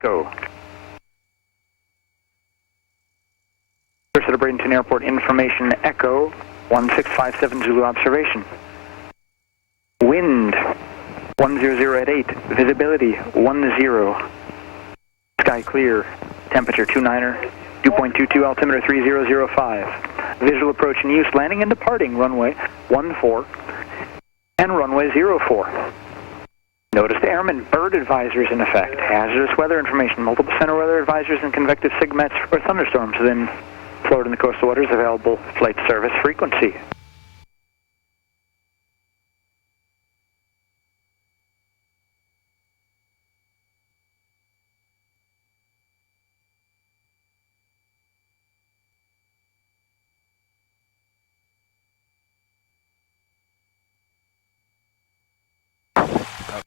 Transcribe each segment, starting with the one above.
Go. First at Bradenton Airport, information Echo 1657 Zulu observation. Wind 100 at 8, visibility 10. Sky clear, temperature 29er, 2.22, altimeter 3005. Visual approach in use, landing and departing runway 14 and runway 04. Notice the airman bird advisories in effect. Hazardous weather information, multiple center weather advisories and convective SIGMETs for thunderstorms within Florida and the coastal waters. Available flight service frequency.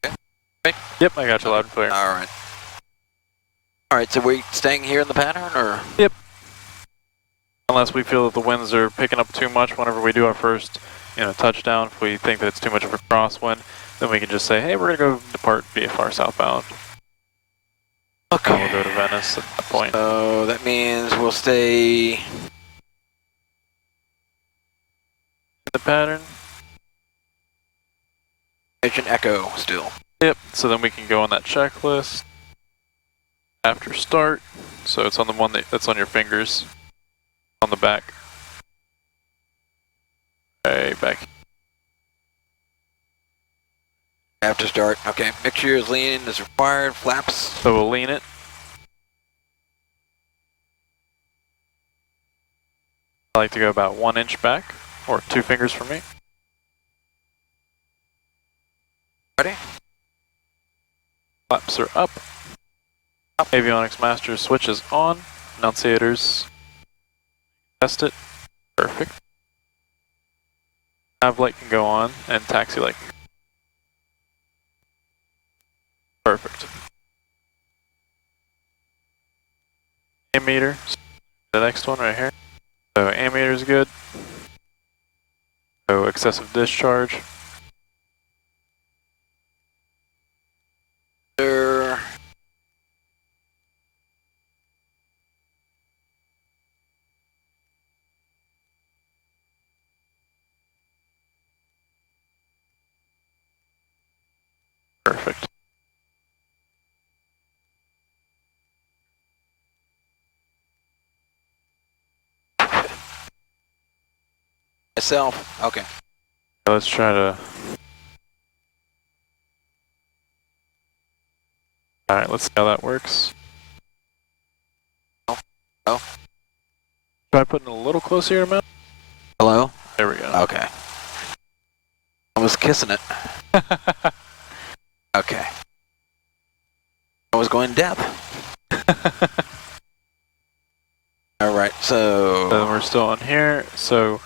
Okay. Yep, I got you loud and clear. Alright. Alright, so we're staying here in the pattern, or? Yep. Unless we feel that the winds are picking up too much whenever we do our first, touchdown. If we think that it's too much of a crosswind, then we can just say, hey, we're going to go depart VFR southbound. Okay. And we'll go to Venice at that point. So that means we'll stay... The pattern. Agent Echo still. Yep, so then we can go on that checklist after start. So it's on the one that's on your fingers, on the back. Right, back. After start, okay. Mixture is lean is required, flaps. So we'll lean it. I like to go about 1 inch back, or 2 fingers for me. Ready? Flaps are up. Avionics master switch is on. Annunciators. Test it. Perfect. Nav light can go on, and taxi light can go on. Perfect. Ammeter. The next one right here. So ammeter is good. So excessive discharge. There. Perfect. Myself, okay. Let's try to... Alright, let's see how that works. Oh. Try putting it a little closer to your mouth. Hello? There we go. Okay. I was kissing it. Okay. I was going depth. Alright, so... Then we're still on here. So,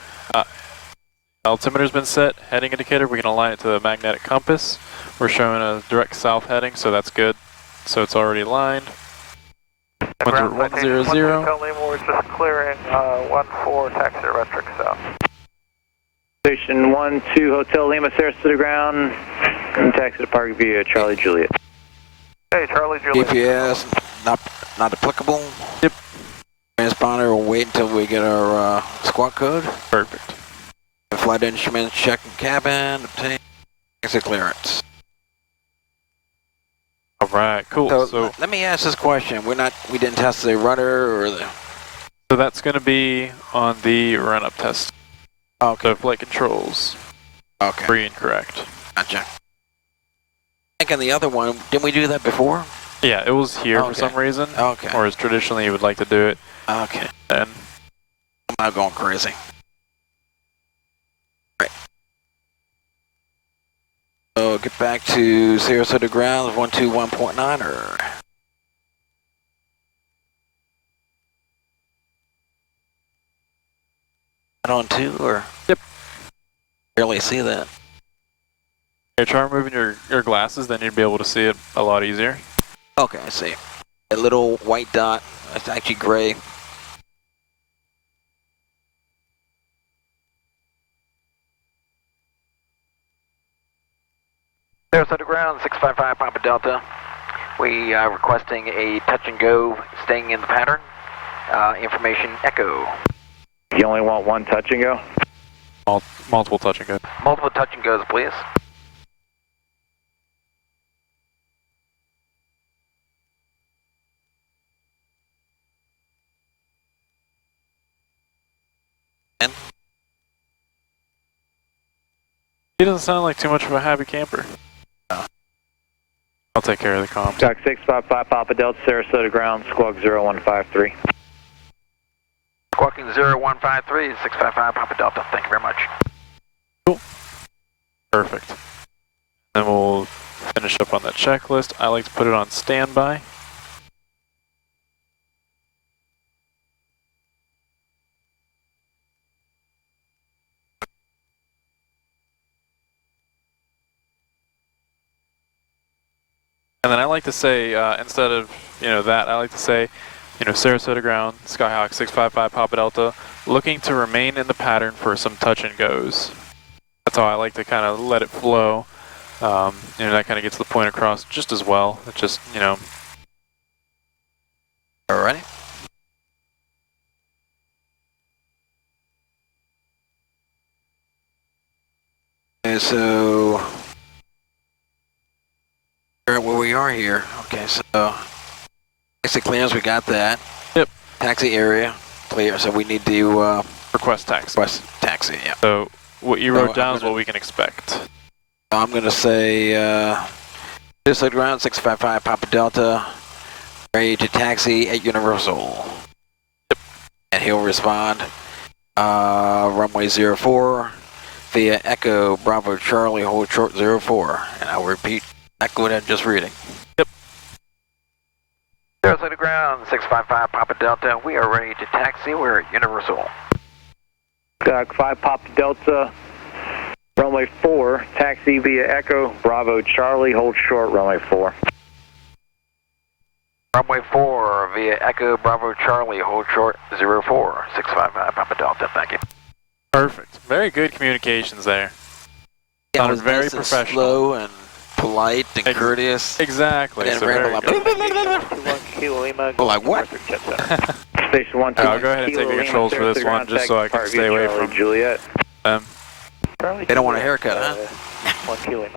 altimeter's been set. Heading indicator, we can align it to the magnetic compass. We're showing a direct south heading, so that's good. So it's already aligned. Winds are 100. We're just clearing 14 taxi electric south. Station 12 Hotel Lima, Sarasota ground. And taxi to Park View, Charlie Juliet. Hey, Charlie Juliet. GPS, not applicable. Yep. Transponder, we'll wait until we get our squawk code. Perfect. Flight instruments, check cabin, obtain exit clearance. Alright, cool. So let me ask this question. We didn't test the rudder or the... So that's going to be on the run-up test. Okay. So flight controls. Okay. Free and correct. Gotcha. I think on the other one, didn't we do that before? Yeah, it was here for some reason. Okay. Or as traditionally you would like to do it. Okay. And I'm not going crazy. Right. So get back to Sarasota grounds, 121.9 or... On 2 or? Yep. Barely see that. Here, try removing your glasses, then you'd be able to see it a lot easier. Okay, I see. A little white dot. It's actually gray. Sarasota ground, 655 Papa Delta. We are requesting a touch and go, staying in the pattern. Information echo. You only want one touch and go? Multiple touch and go. Multiple touch and goes, please. And He doesn't sound like too much of a happy camper. No. I'll take care of the comms. Squawk 655 Papa Delta, Sarasota ground, squawk 0153. Squawking 0153, 655 Papa Delta. Thank you very much. Cool. Perfect. Then we'll finish up on that checklist. I like to put it on standby. And then I like to say, instead of, that, I like to say, Sarasota ground, Skyhawk 655 Papa Delta, looking to remain in the pattern for some touch and goes. That's how I like to kind of let it flow. That kind of gets the point across just as well. It just, Alrighty. Okay, so where we are here. Okay, so exit clearance, we got that. Yep. Taxi area clear, so we need to request taxi. request taxi. Yeah. So what you wrote down is what we can expect. I'm gonna say Sarasota ground 655 Papa Delta, ready to taxi at Universal. Yep. And he'll respond runway 04 via Echo Bravo Charlie hold short 04, and I'll repeat echo what I'm just reading. Yep. Sarasota ground 655 Papa Delta, we are ready to taxi. We're at Universal. Squawk 5 Papa Delta, runway 4, taxi via Echo Bravo Charlie, hold short runway 4. Runway 4 via Echo Bravo Charlie hold short 04, 655 Papa Delta. Thank you. Perfect. Very good communications there. Yeah, it Sounded was very nice and professional. slow and polite and courteous. Exactly. And So very ramble good. Well, like what? Station 1, I'll go ahead and take the controls for this one just so I can stay away from Juliet. them. They don't want a haircut, huh? 1 kilo.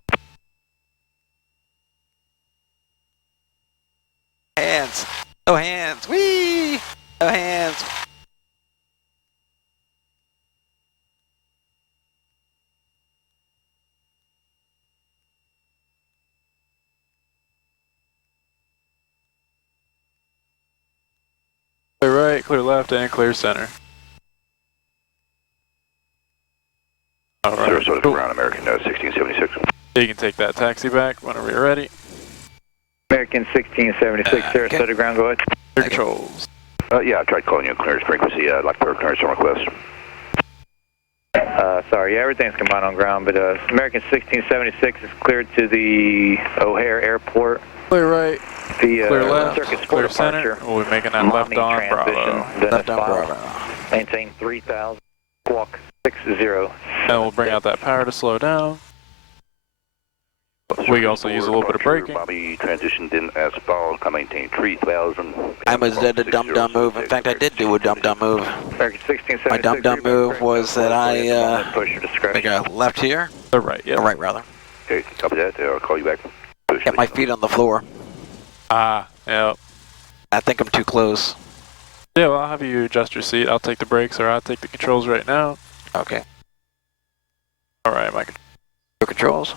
Hands. No hands. Whee! No hands. Clear right, clear left, and clear center. All right. Sarasota Cool. ground, American 1676. You can take that taxi back whenever you're ready. American 1676, Sarasota okay. ground, go ahead. Clear controls. Yeah, I tried calling you clearance frequency. I'd like to clearance on request. Sorry, yeah, everything's combined on ground, but American 1676 is cleared to the O'Hare Airport. Clear right, The clear left, Circuit clear Sport center. departure. We'll be making that left on Bravo. Left on Bravo. Maintain 3000, squawk 60. And we'll bring out that power to slow down. We also use a little bit of braking. Bobby transitioned in as follows. I maintain 3000. I almost did a dumb move. In fact, I did do a dumb move. American 1676. My dumb move was that I think I left here. The right, yeah. Right, rather. Okay, copy that. I'll call you back. Get my feet on the floor. Ah, yep. I think I'm too close. Yeah, well, I'll have you adjust your seat. I'll take the brakes, or I'll take the controls right now. Okay. All right, my Controls.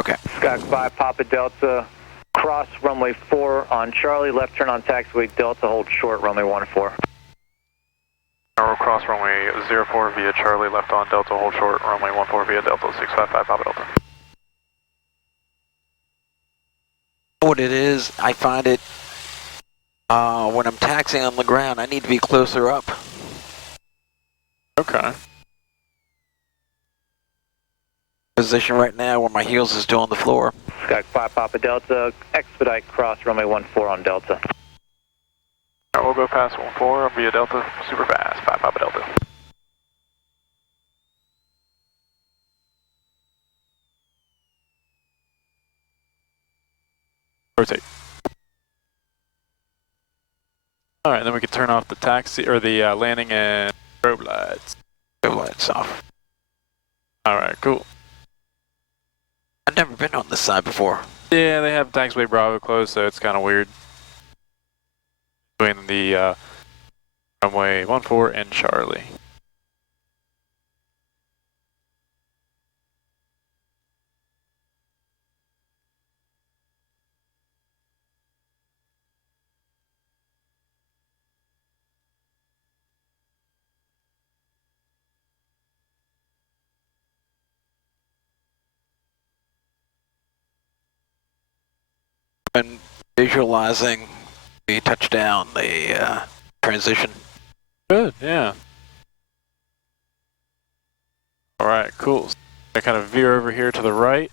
Okay. Skyhawk 5 Papa Delta, cross runway 4 on Charlie, left turn on taxiway Delta, hold short runway 14. We'll cross runway 04 via Charlie, left on Delta, hold short, runway 14 via Delta, 655 Papa Delta. What it is, I find it, when I'm taxiing on the ground, I need to be closer up. Okay. Position right now where my heels is still on the floor. Skyhawk 5 Papa Delta, expedite cross runway 14 on Delta. All right, we'll go past 14 via Delta, super fast, 5 Papa Delta. All right, then we can turn off the taxi or the landing and strobe lights. Strobe lights off. All right, cool. I've never been on this side before. Yeah, they have taxiway Bravo closed, so it's kind of weird. Between the runway 14 and Charlie. Been visualizing the touchdown, the transition. Good, yeah. All right, cool. I kind of veer over here to the right.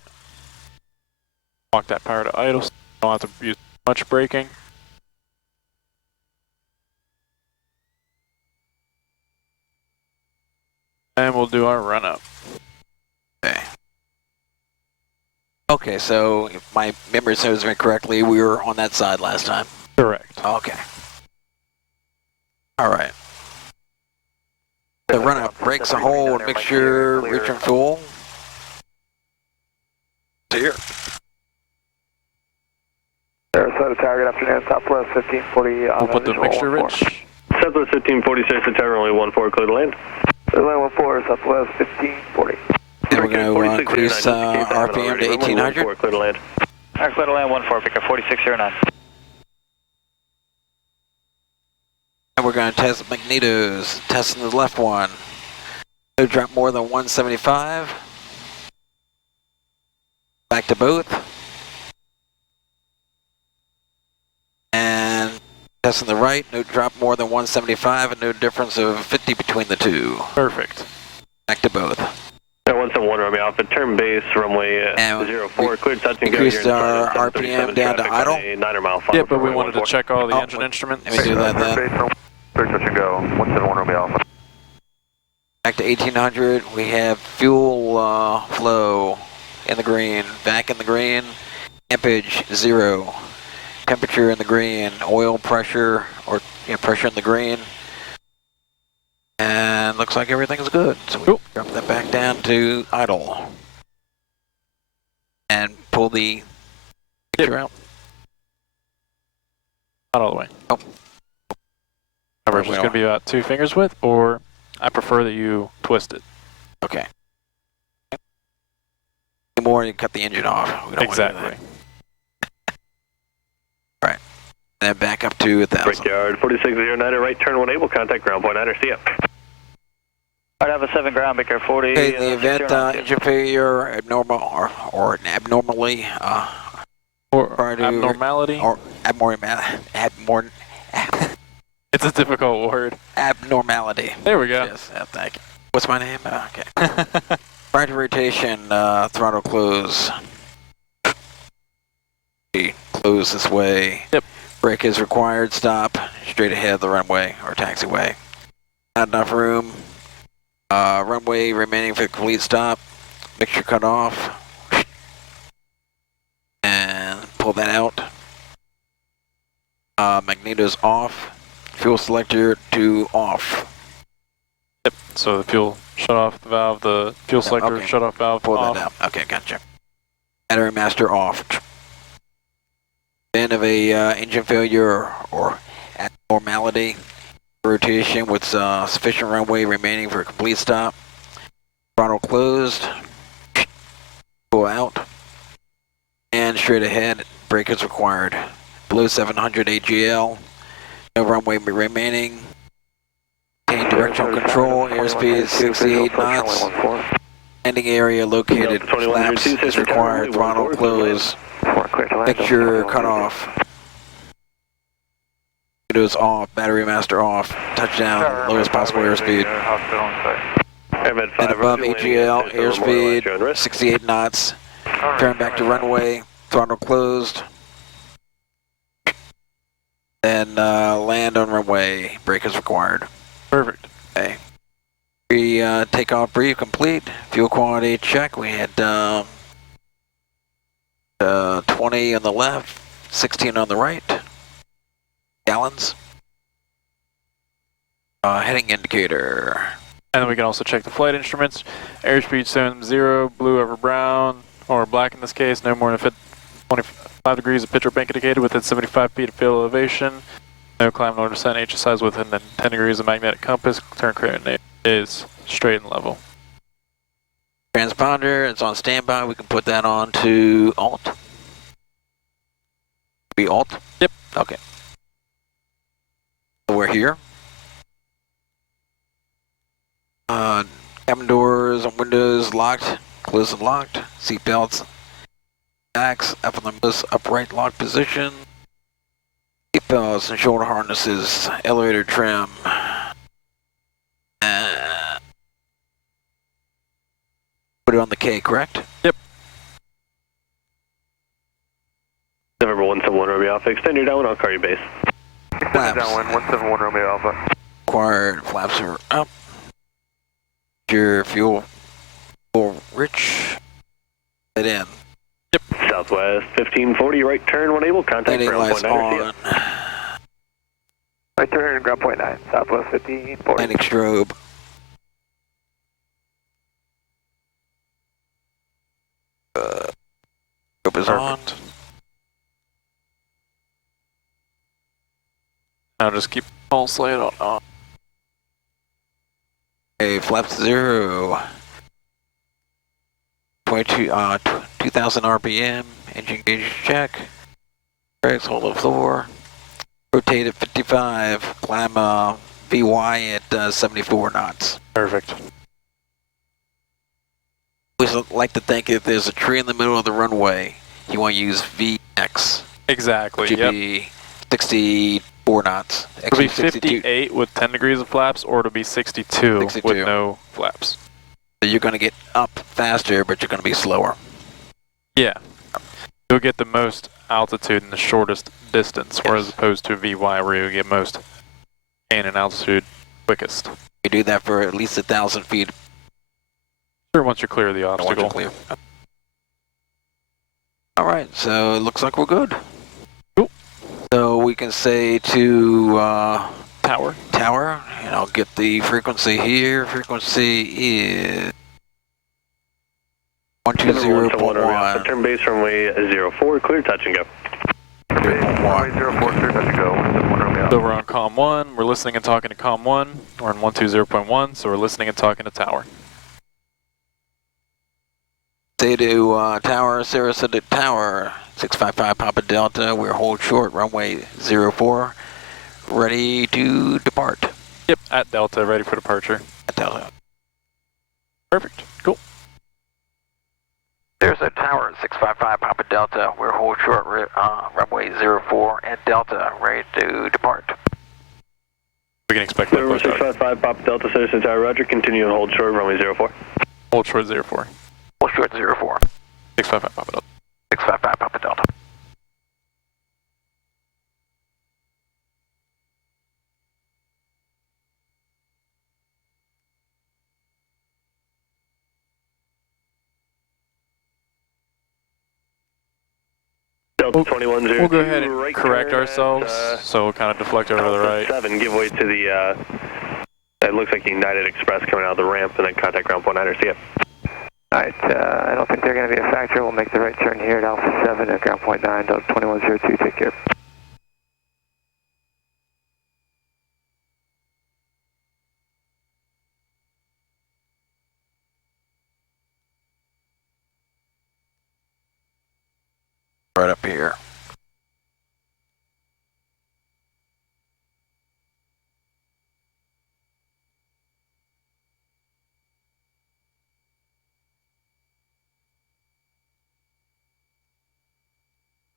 Walk that power to idle. So don't have to use much braking. And we'll do our run up. Okay. Okay, so if my memory serves me correctly, we were on that side last time. Correct. Okay. All right. The run up breaks a hole and mixture, rich and fuel. Here. Sarasota Tower, good afternoon. Southwest 1540. We'll put the mixture, Rich. Southwest 1546 to tower runway 14, clear to land. Runway 14, Southwest 1540. And we're going to increase RPM to 1800. Clear to land. Clear to land 14, Picott 4609. And we're going to test magnetos. Testing the left one. No drop more than 175. Back to both. And testing the right. No drop more than 175 and no difference of 50 between the two. Perfect. Back to both. 171 runway alpha, turn base, runway 04, cleared touch and go. Increased our RPM down to idle. 9 mile. Yeah, but we wanted to check all the engine instruments. Let me do that then. Clear touch and go. 171 runway alpha. Back to 1800. We have fuel flow in the green. Back in the green. Ampage 0. Temperature in the green. Oil pressure or pressure in the green. And looks like everything's good. So we drop that back down to idle. And pull the picture out. Not all the way. Oh. Remember, it's just going to be about 2 fingers width, or I prefer that you twist it. Okay. The more you cut the engine off. We don't Exactly. want to do that. All right. Then back up to 1,000. Brickyard 4609, right turn 1 able, contact ground point 9, see ya. I'd have a 7 ground, Baker 40. Okay, in the event engine failure, abnormal or abnormally, Or abnormality. Or It's a difficult word. abnormality. There we go. Yes, thank you. What's my name? Okay. Prior to rotation, throttle close. Close this way. Yep. Brake is required. Stop. Straight ahead of the runway or taxiway. Not enough room. Runway remaining for complete stop. Mixture cut off. And pull that out. Magnetos off. Fuel selector to off. Yep. So the fuel shut off the valve, the fuel selector okay. shut off valve Pull off. that out. Okay, gotcha. Battery master off. End of a engine failure or abnormality. Rotation with sufficient runway remaining for a complete stop. Throttle closed. Pull out. And straight ahead. Brake is required. Below 700 AGL. No runway remaining. Maintain directional control. Airspeed 68 knots. Landing area located. Flaps is required. Throttle closed. Mixture cut off. Windows off. Battery master off. Touchdown. Lowest possible airspeed. And above AGL. Airspeed 68 knots. Turn back to runway. Throttle closed. Then land on runway. Brake is required. Perfect. Okay. Takeoff brief complete. Fuel quality check. We had 20 on the left, 16 on the right. Gallons. Heading indicator. And then we can also check the flight instruments. Airspeed 70, blue over brown, or black in this case, no more than 25 degrees of pitch or bank indicated within 75 feet of field elevation. No climb nor descent, HSI is within 10 degrees of magnetic compass. Turn coordinate is straight and level. Transponder, it's on standby. We can put that on to alt. Be alt? Yep. Okay. So we're here. Cabin doors and windows locked, closed and locked. Seat belts, backs, up on the most upright lock position. Seat belts and shoulder harnesses, elevator trim. Put it on the K, correct? Yep. November 171 Romeo Alpha, extend your downwind, I'll call you base. Extend downwind, 171 Romeo Alpha. Required flaps are up. Your fuel rich. Let in. Yep. Southwest 1540, right turn, when able, contact Landing ground lights point 9. on. Right turn, ground point 9, Southwest 1540. Landing strobe. Strobe is on. Now just keep pulse light on. Okay, flaps 0. 2000 RPM. Engine gauge check. Brakes, hold the floor. Rotate at 55. Climb VY at 74 knots. Perfect. We like to think if there's a tree in the middle of the runway, you want to use VX. Exactly, Should yep. be 64 knots. It'll be 62. 58 with 10 degrees of flaps, or it'll be 62 with 62. no flaps. So you're going to get up faster, but you're going to be slower. Yeah. You'll get the most altitude in the shortest distance, Yes. whereas opposed to VY where you get most gain in altitude quickest. You do that for at least 1,000 feet. Sure, once you're clear of the obstacle. Clear. All right, so it looks like we're good. Cool. So we can say to Tower. tower, and I'll get the frequency here. Frequency is 120.1. Turn base runway 04, clear, touch and go. Runway 04, clear, touch and go, 171 Romeo. So we're on COM 1, we're listening and talking to COM 1. We're on 120.1, so we're listening and talking to tower. Say to tower, Sarasota tower, 655 Papa Delta. We're hold short, runway 04. Ready to depart. Yep, at Delta, ready for departure. At Delta. Perfect, cool. There's a tower, 655 Papa Delta. We're hold short, runway 04 at Delta, ready to depart. We can expect that. November 655 Papa Delta, Citizen Tower, roger, continue and hold short, runway 04. Hold short 04. Hold short 04. 655 Papa Delta. 655 Papa Delta. Delta 2102. We'll go ahead and right correct turn ourselves, so we'll kind of deflect over to the right. 7, give way to the, it looks like United Express coming out of the ramp, and then contact ground point 9, see ya. Alright, I don't think they're going to be a factor. We'll make the right turn here at Alpha 7 at ground point 9, Delta 2102, take care. Right up here.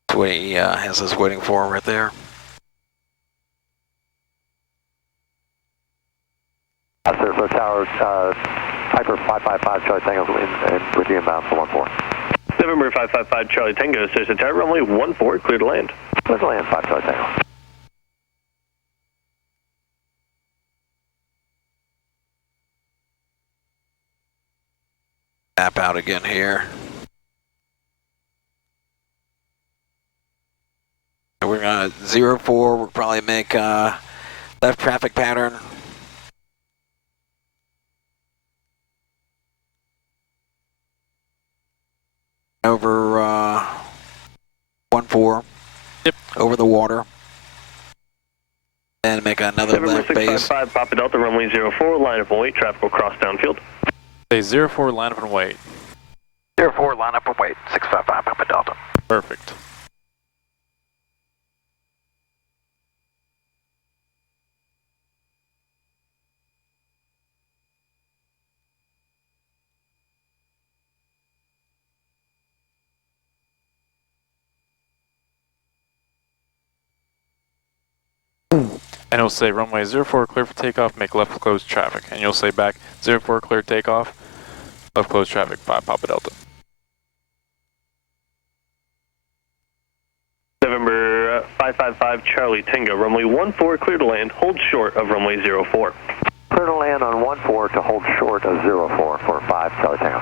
That's what he has us waiting for right there. Surface Tower, Piper 555, Charlie Tango, with the inbound for 14. November 555 Charlie Tango, Citizen Tower, runway 14, clear to land. Clear to land, 5 Charlie Tango. Map out again here. So we're gonna 04, we'll probably make left traffic pattern 214. Yep. Over the water. And make another November left base. 655 Papa Delta, runway 04, line up and wait, traffic will cross downfield. Say 04, line up and wait. 04, line up and wait. 655 Papa Delta. Perfect. And it'll say runway 04 clear for takeoff, make left close traffic. And you'll say back 04 clear takeoff, left close traffic 5 Papa Delta. November 555 Charlie Tango, runway 14 clear to land, hold short of runway 04. Clear to land on 14 to hold short of 04 for 5 Charlie Tango.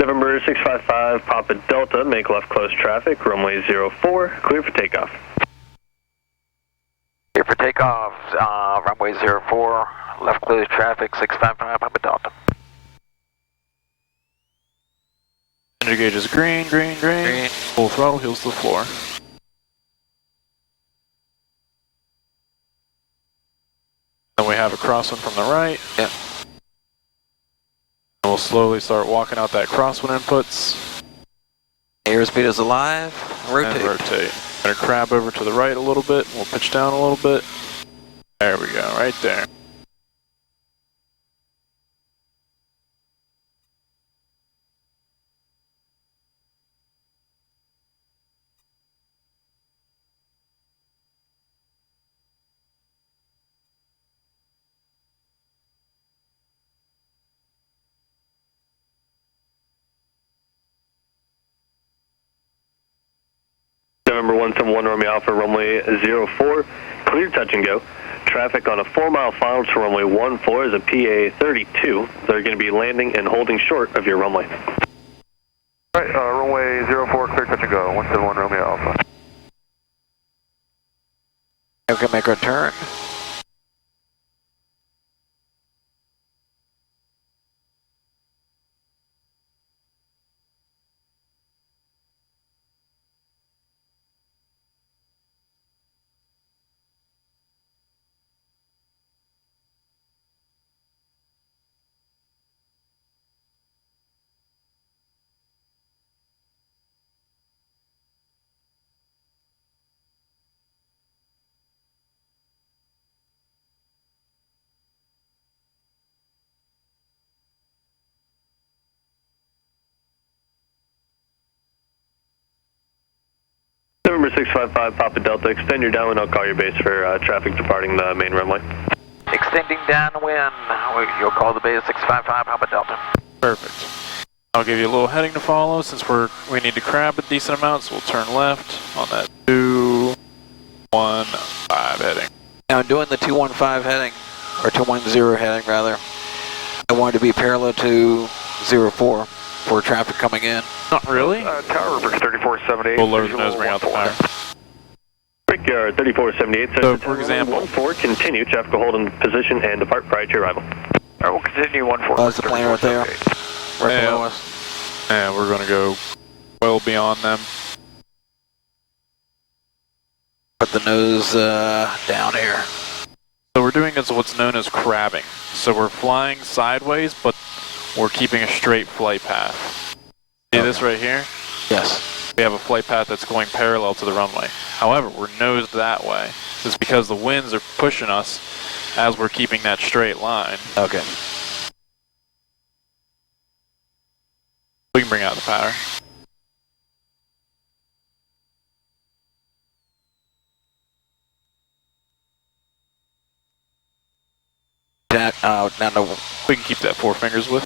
November 655 Papa Delta, make left close traffic, runway 04, clear for takeoff. Clear for takeoff, runway 04, left close traffic, 655 Papa Delta. Enter gauge is green, green, green. Full throttle, heels to the floor. Then we have a crosswind from the right. Yep. We'll slowly start walking out that crosswind inputs. Airspeed is alive. Rotate. And rotate. Gonna crab over to the right a little bit. We'll pitch down a little bit. There we go, right there. November 171 Romeo Alpha, runway 04, clear touch and go. Traffic on a 4-mile final to runway 14 is a PA 32. They're going to be landing and holding short of your runway. All right, runway 04, clear touch and go, 171 Romeo Alpha. Okay, make our turn. November 655 Papa Delta, extend your downwind, I'll call your base for traffic departing the main runway. Extending downwind. You'll call the base 655 Papa Delta. Perfect. I'll give you a little heading to follow since we need to crab a decent amount, so we'll turn left on that 215 heading. Now doing the 215 heading, or 210 heading rather, I wanted to be parallel to 04 for traffic coming in. Not really? Tower Rubric 3478. We'll lower the nose, bring out the fire. Brickyard 3478, So for example, 14, continue, traffic will hold in position and depart prior to arrival. All right, we'll continue 14. That's the plane right there. Right below us. And we're going to go well beyond them. Put the nose down here. So we're doing what's known as crabbing. So we're flying sideways, but we're keeping a straight flight path. See this right here? Yes. We have a flight path that's going parallel to the runway. However, we're nosed that way. It's because the winds are pushing us as we're keeping that straight line. Okay. We can bring out the power. Down to We can keep that 4 fingers with.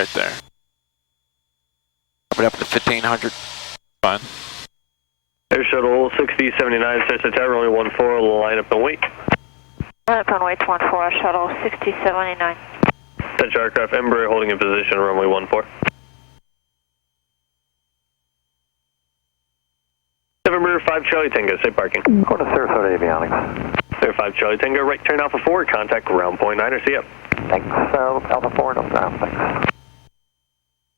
Right there. up it up to 1500. Fine. Air Shuttle 6079, Cessna Tower, runway 14, line up and wait. Line up and wait, 14, Shuttle 6079. Central aircraft Embraer holding in position, runway 14. November 5 Charlie Tango, safe parking. Going to Sarasota Avionics. Clear 5 Charlie Tango, right turn Alpha 4, contact ground point 9er, see ya. Thanks, Alpha 4, no ground, thanks.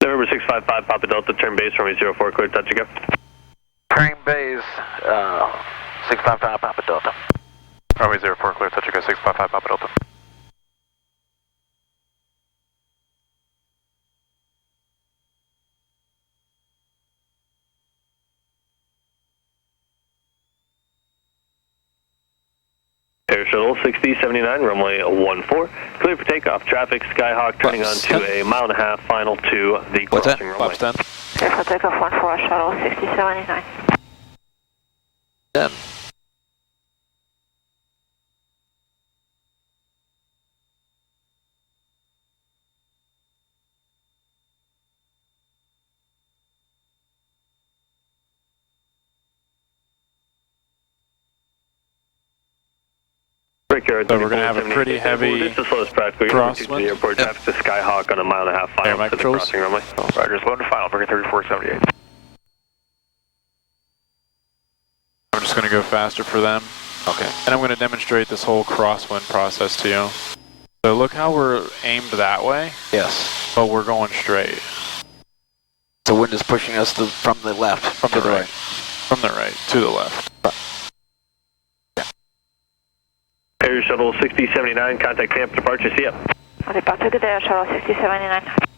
November 655, Papa Delta, turn base, runway 04, clear touch and go. Turn base, 655 Papa Delta. Runway 04, clear touch and go, 655 Papa Delta. Air Shuttle 6079, runway 14, clear for takeoff. Traffic, Skyhawk turning on to a mile and a half, final to the crossing runway. Flaps 10. Clear for takeoff 14, shuttle 6079. 10. Brickyard, So we're going to have a pretty heavy This is the slowest practical. crosswind. To the airport, traffic to Skyhawk on a mile and a half, final to the controls. crossing runway. Roger, slow to final, Brigade 3478. I'm just going to go faster for them. Okay. And I'm going to demonstrate this whole crosswind process to you. So look how we're aimed that way, Yes. but we're going straight. The wind is pushing us from the left. From to the right. From the right to the left. Air Shuttle 6079, contact Tampa departure, see ya. Departure to the Air Shuttle 6079.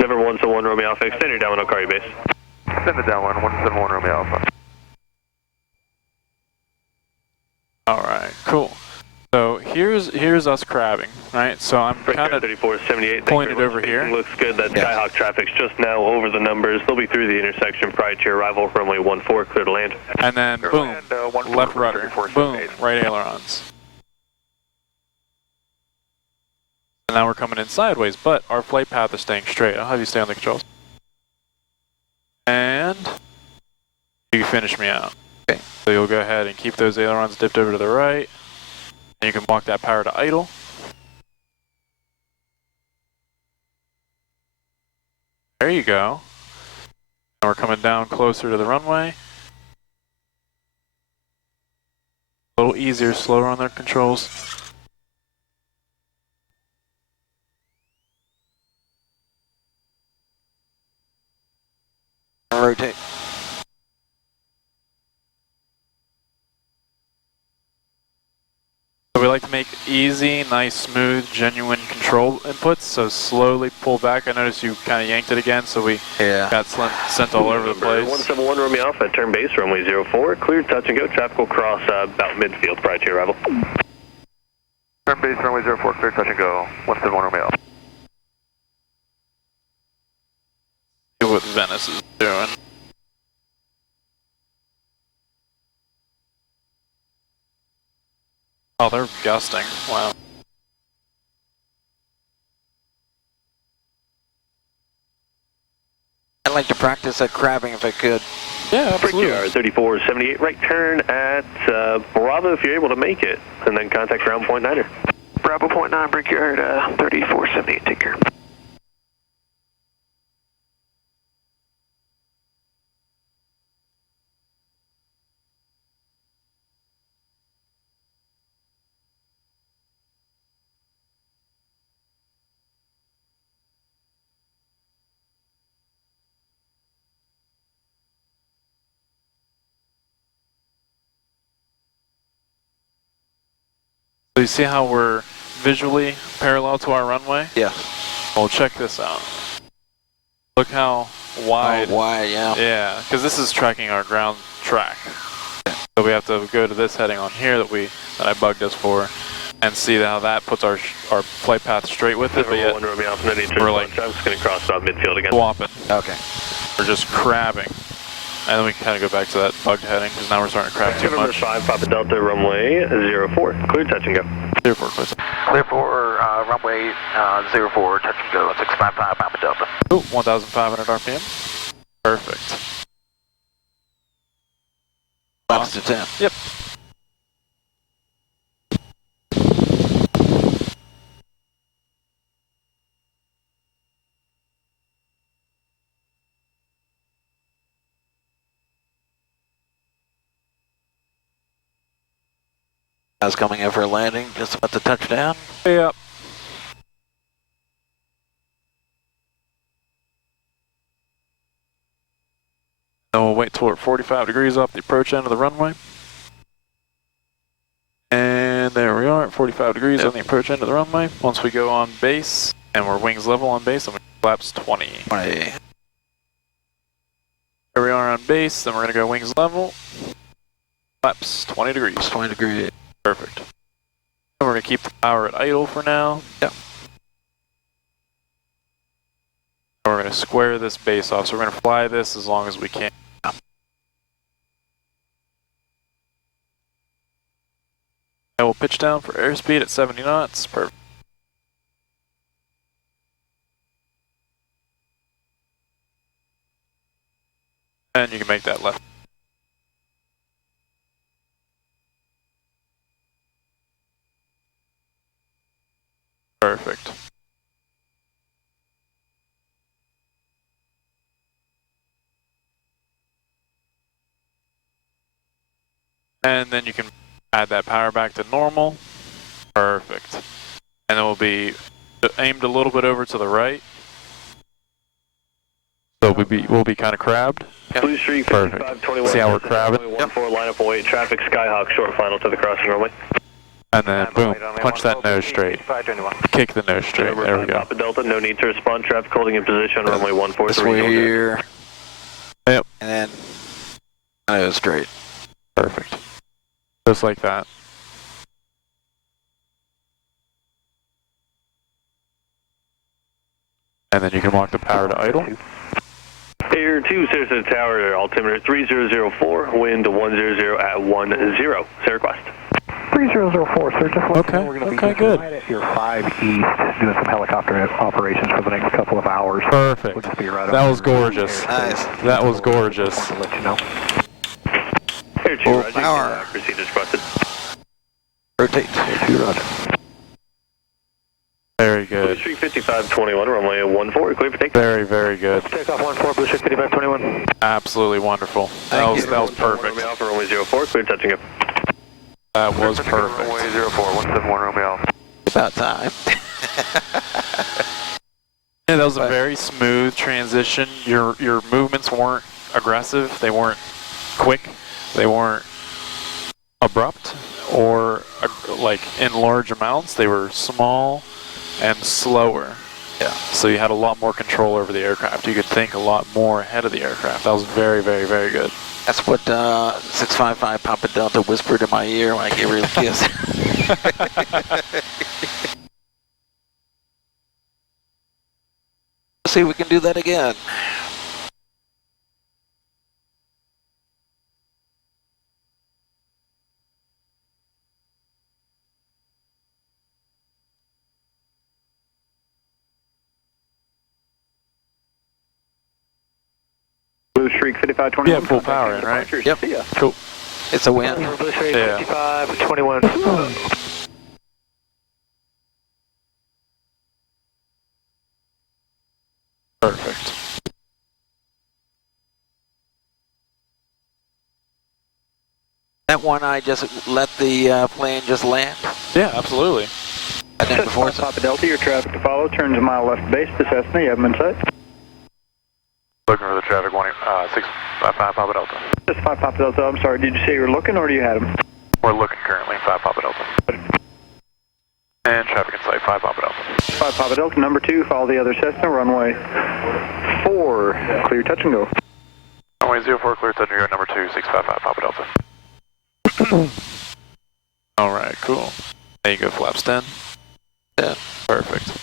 November 171 Romeo Alpha, extend your downwind, I'll call you base. Send it downwind, 171 Romeo Alpha. Alright, cool. So here's us crabbing, right? So I'm kind of 3478, pointed over here. Looks good, that Yes. Skyhawk traffic's just now over the numbers. They'll be through the intersection prior to your arrival, runway 14, clear to land. And then boom, And, left rudder, boom, right ailerons. And now we're coming in sideways, but our flight path is staying straight. I'll have you stay on the controls. And you finish me out. Okay. So you'll go ahead and keep those ailerons dipped over to the right. And you can walk that power to idle. There you go. And we're coming down closer to the runway. A little easier, slower on their controls. Rotate. So we like to make easy, nice, smooth, genuine control inputs. So slowly pull back. I noticed you kind of yanked it again, so we got sent all over the place. 171 Romeo Alpha, turn base, runway 04, clear, touch and go. Traffic will cross about midfield prior to your arrival. Turn base, runway 04, clear, touch and go. 171 Romeo Alpha. See what Venice is doing. Oh, they're gusting. Wow. I'd like to practice at crabbing if I could. Yeah, absolutely. Brickyard 3478, right turn at Bravo if you're able to make it, and then contact ground point 9er. Bravo point 9, Brickyard 3478, take care. So you see how we're visually parallel to our runway? Yeah. Well, check this out. Look how wide. Oh, wide, yeah. Yeah, because this is tracking our ground track. So we have to go to this heading on here that I bugged us for, and see how that puts our flight path straight with it. But yet we're like I'm just going to cross about midfield again. swapping. Okay. We're just crabbing. And then we can kind of go back to that bugged heading, because now we're starting to crab too November much. 5, Papa Delta, runway 04, clear, touch and go. 04, clear. Clear for runway 04, touch and go, 655 Papa Delta. Oh, 1,500 RPM. Perfect. Flaps to 10. Yep. Guys coming in for a landing, just about to touch down. Yep. Then we'll wait till we're 45 degrees off the approach end of the runway. And there we are at 45 degrees on the approach end of the runway. Once we go on base, and we're wings level on base, and we flaps 20. 20. There we are on base, then we're going to go wings level. Flaps 20 degrees. 20 degrees. Perfect. And we're going to keep the power at idle for now. Yep. And we're going to square this base off, so we're going to fly this as long as we can. And we'll pitch down for airspeed at 70 knots. Perfect. And you can make that left. Perfect. And then you can add that power back to normal. Perfect. And then we'll be aimed a little bit over to the right. So we'll be kind of crabbed. Blue Streak 5521. See how we're crabbing? 14, line up await, traffic, Skyhawk, short final to the crossing runway. And then boom, punch that nose straight. Kick the nose straight. There we go. Papa Delta, no need to respond. Traffic holding in position on runway 14. This way here. Yep. And then nose straight. Perfect. Just like that. And then you can lock the power to idle. Air 2, Sarasota Tower, altimeter 3004, wind 100 at 10. Say request. 3004, sir. Just let you know we're going to be good. right at your 5 east doing some helicopter operations for the next couple of hours. Perfect. We'll just be right That was gorgeous. Nice. That was gorgeous. To let you know. Air 2, Roger. Power. Proceed as requested. Rotate. 2, Roger. Very Blue good. Streak 5521, runway 14, clear for take. Very, very good. Takeoff 14, Blue Streak 5521. Absolutely wonderful. That was perfect. Romeo Alpha, runway 04, clear touching up. That was perfect. Runway 04, 171 Romeo Alpha. About time. Yeah, that was a very smooth transition. Your movements weren't aggressive. They weren't quick. They weren't abrupt or like in large amounts. They were small and slower. Yeah. So you had a lot more control over the aircraft. You could think a lot more ahead of the aircraft. That was very, very, very good. That's what 655 Papa Delta whispered in my ear when I gave her a kiss. Let's see if we can do that again. Blue Streak 5521. Yeah, full power in, right? Yep. See ya. Cool. It's a win. Blue Streak Yeah. 5521. Perfect. That one I just let the plane just land. Yeah, absolutely. I didn't before. Papa Delta, your traffic to follow. Turns a mile left base to Cessna. You have them in sight. Looking for the traffic, 655 Papa Delta. Just 5 Papa Delta. I'm sorry. Did you say you were looking or do you have them? We're looking currently, 5 Papa Delta. And traffic in sight, 5 Papa Delta. 5 Papa Delta, number 2. Follow the other Cessna. Runway 4. Clear touch and go. Runway 04, clear touch and go, number 2, 655 Papa Delta. All right, cool. There you go, flaps 10. Yeah. Perfect.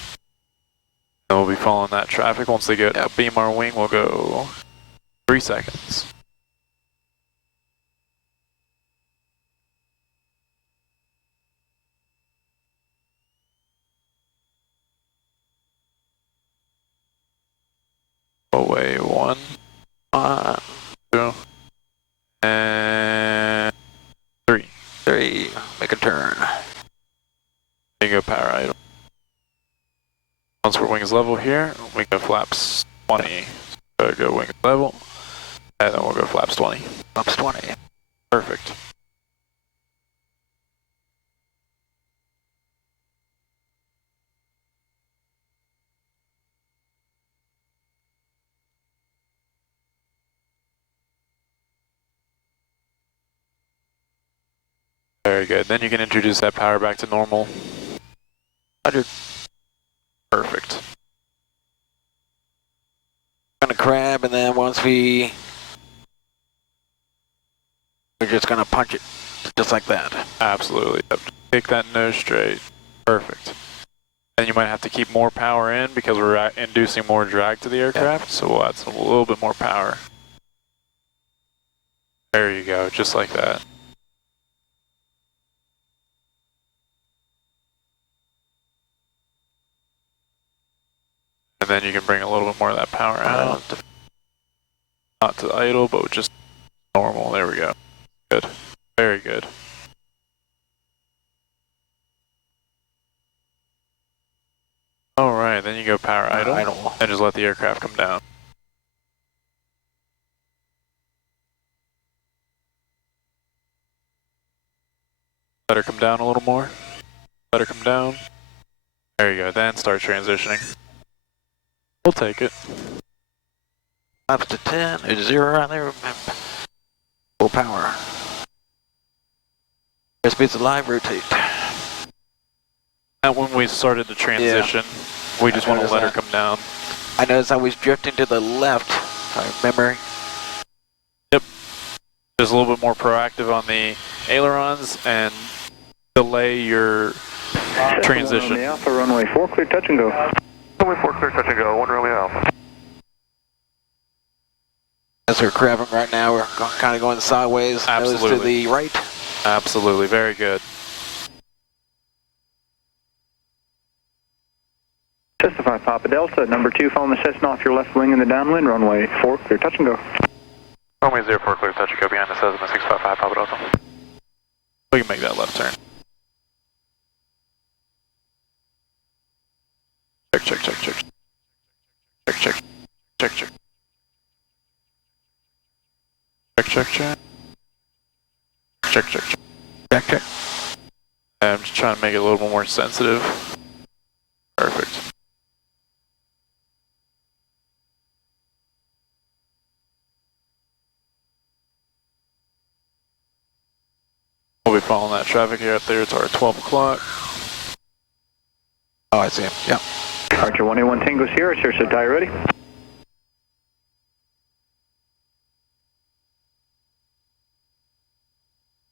And we'll be following that traffic. Once they get beam our wing, we'll go 3 seconds. Away 1, 2, and 3. 3. Make a turn. There you go, power idle. Once we're wings level here, we go flaps 20. So go wings level, and then we'll go flaps 20. Flaps 20. Perfect. Very good. Then you can introduce that power back to normal. 100. Perfect. Gonna crab, and then once we're just gonna punch it, just like that. Absolutely. Yep. Kick that nose straight. Perfect. And you might have to keep more power in because we're inducing more drag to the aircraft, so we'll add a little bit more power. There you go, just like that. And then you can bring a little bit more of that power out. Not to idle, but just normal. There we go. Good. Very good. Alright, then you go power idle, and just let the aircraft come down. Let her come down a little more. Let her come down. There you go, then start transitioning. We'll take it. Up to 10, there's 0 right there. Full power. Airspeed's alive, rotate. And when we started the transition, we just want to let her come down. I noticed I was drifting to the left, if I remember. Yep. Just a little bit more proactive on the ailerons and delay your transition. Alpha, runway 4, clear touch and go. Runway 4, clear touch and go. 1 Romeo Alpha. As we're crabbing right now, we're kind of going sideways. Absolutely. Nose to the right. Absolutely, very good. Justify Papa Delta, number 2, following the Cessna off your left wing in the downwind, runway 4, clear touch and go. Runway 04, clear touch and go behind the Cessna 655 Papa Delta. We can make that left turn. Check, check, check, check. Check, check, check, check. Check, check, check. Check, check, check. Check, check. I'm just trying to make it a little bit more sensitive. Perfect. We'll be following that traffic here out there. It's our 12 o'clock. Oh, I see him. Yeah. Archer 181 Tango Sierra, sir, so tire ready.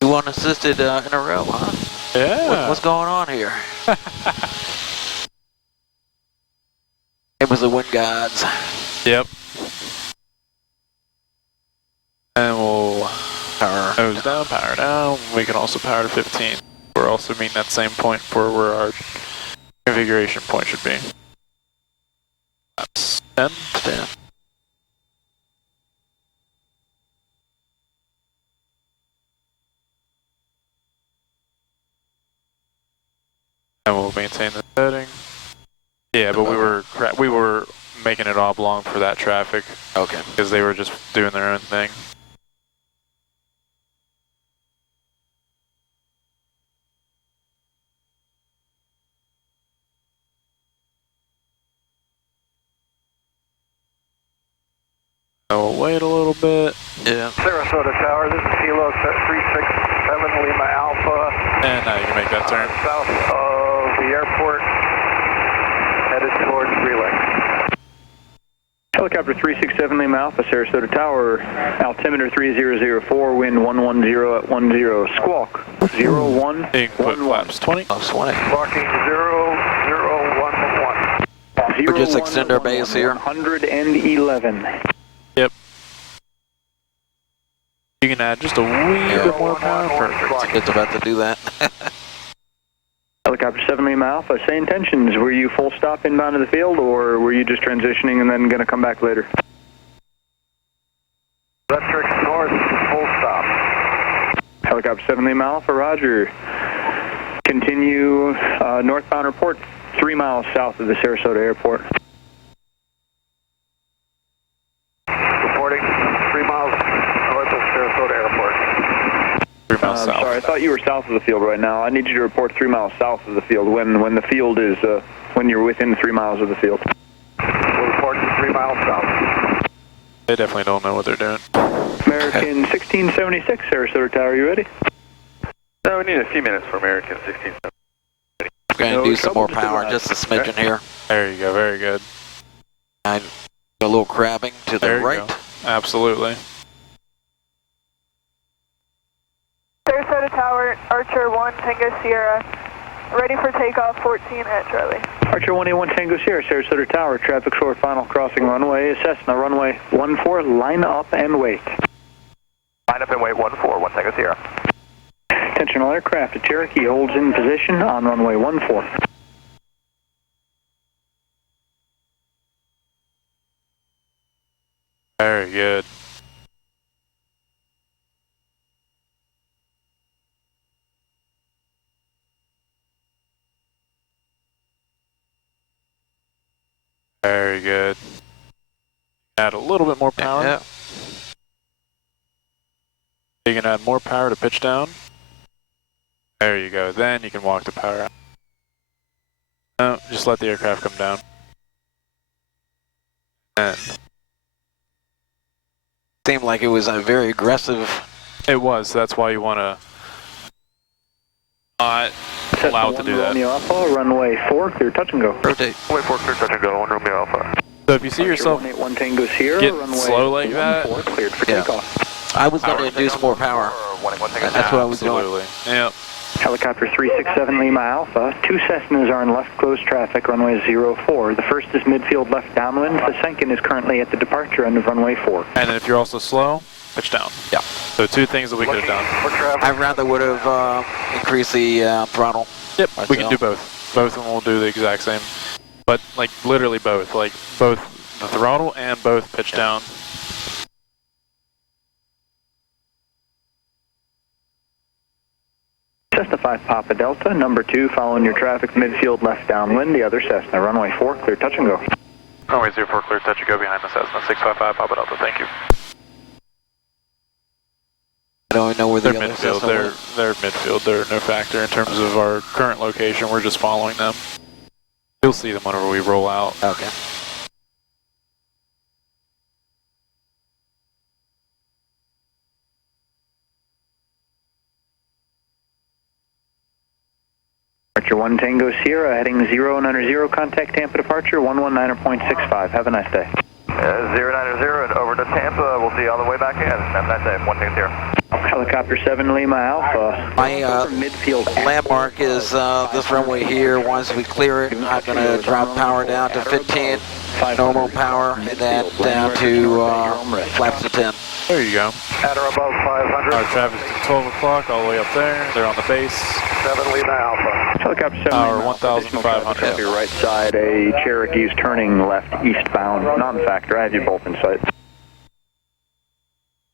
You unassisted in a row, huh? Yeah. What's going on here? It was the wind gods. Yep. And we'll power nose down, power down. We can also power to 15. We're also meeting that same point for where our configuration point should be. That's 10. 10. And we'll maintain the setting. Yeah, but we were making it oblong for that traffic. Okay. Because they were just doing their own thing. So we'll wait a little bit. Yeah. Sarasota Tower, this is Kilo 367 Lima Alpha. And now you can make that turn. South of the airport, headed towards relay. Helicopter 367 Lima Alpha, Sarasota Tower, altimeter 3004, wind 110 at 10, squawk 0111. Put flaps 20. Flaps 20. Squawking 0011. We'll just extend our base here. 111. Yep. You can add just a wee bit more power. Perfect. It's about to do that. Helicopter 7 Lima Alpha, say intentions. Were you full stop inbound to the field, or were you just transitioning and then going to come back later? Helicopter 7 Lima Alpha, roger. Continue northbound report 3 miles south of the Sarasota Airport. Reporting 3 miles north of Sarasota Airport. 3 miles south. Sorry, I thought you were south of the field right now. I need you to report 3 miles south of the field when the field is, when you're within 3 miles of the field. We're reporting 3 miles south. They definitely don't know what they're doing. American 1676, Sarasota Tower, you ready? No, we need a few minutes for American 16. Going to do some more power, just a smidgen here. There you go, very good. I go a little crabbing to the There you right. go. Absolutely. Sarasota Tower, Archer 1, Tango Sierra. Ready for takeoff, 14 at Charlie. Archer 181 Tango Sierra, Sarasota Tower, traffic short final crossing runway, Cessna runway 14, line up and wait. Line up and wait 14, 1 Tango Sierra. Attention all aircraft, a Cherokee holds in position on runway 14. Very good. Very good. Add a little bit more power. Yeah. You can add more power to pitch down. There you go. Then you can walk the power out. No, just let the aircraft come down. And Seemed like it was a very aggressive. it was. That's why you want to not allow it to do that. Romeo Alpha, runway 4, clear touch and go. Rotate. Wait 4, clear touch and go, 1 Romeo Alpha. So if you see yourself 181 Tango Sierra, getting runway slow like that, 14, cleared for Yeah. takeoff. I was going to do some more power. That's what I was doing. absolutely. Yep. Helicopter 367 Lima Alpha, 2 Cessnas are in left closed traffic, runway 04. The first is midfield left downwind, the second is currently at the departure end of runway 4. And then if you're also slow, pitch down. Yeah. So 2 things that we could have done. I rather would have increased the throttle. Yep, we can myself. do both. Both of them will do the exact same. But like literally both. Like both the throttle and both pitch down. Cessna 5 Papa Delta, number 2, following your traffic midfield left downwind, the other Cessna, runway 4, clear touch and go. Runway 04, clear touch and go behind the Cessna 655 Papa Delta, thank you. I don't know where the They're other midfield, Cessna went. they're midfield, they're no factor in terms of our current location, we're just following them. You'll see them whenever we roll out. Okay. Archer 1 Tango Sierra, heading 090, contact Tampa departure, 119.65. Have a nice day. 090 and over to Tampa. We'll see you on the way back in. Have a nice day. 1 Tango Sierra. Helicopter 7 Lima Alpha. My midfield landmark is this runway here. Once we clear it, I'm going to drop power down to 15, normal power, and then down to flaps to 10. There you go. At or above 500. Our traffic's at 12 o'clock, all the way up there. They're on the base. 7 Lima Alpha. Helicopter 7 Power Lima Alpha, 1,500. additional your right side, a Cherokee's turning left eastbound, non-factor. I have you both in sight.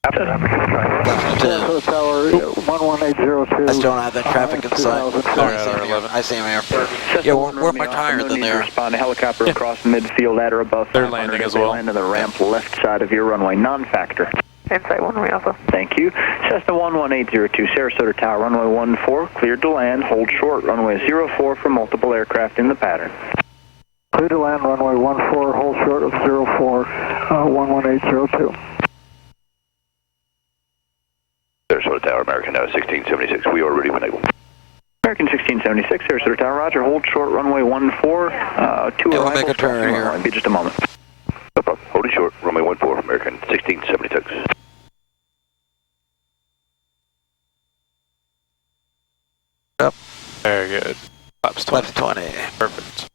Flaps to 10. Tower 11802. I still don't have that traffic in sight. Oh, I see him here. I see him here. Yeah, we're much higher than there. Respond to helicopter across midfield at or above 500. They're landing as well. They land on the ramp left side of your runway, non-factor. Insight 1 Romeo Alpha. Thank you. Cessna 11802, Sarasota Tower, runway 14, cleared to land, hold short, runway 04 for multiple aircraft in the pattern. Clear to land, runway 14, hold short of 04, 11802. Sarasota Tower, American 1676. We are ready when able. American 1676, Sarasota Tower, roger, hold short, runway 14, two Yeah, we'll arrivals, make a turn here. runway. Be just a moment. No problem. Hold it short. Runway 14, American 1676. Up. Very good. Flaps 20. Flaps 20. Perfect.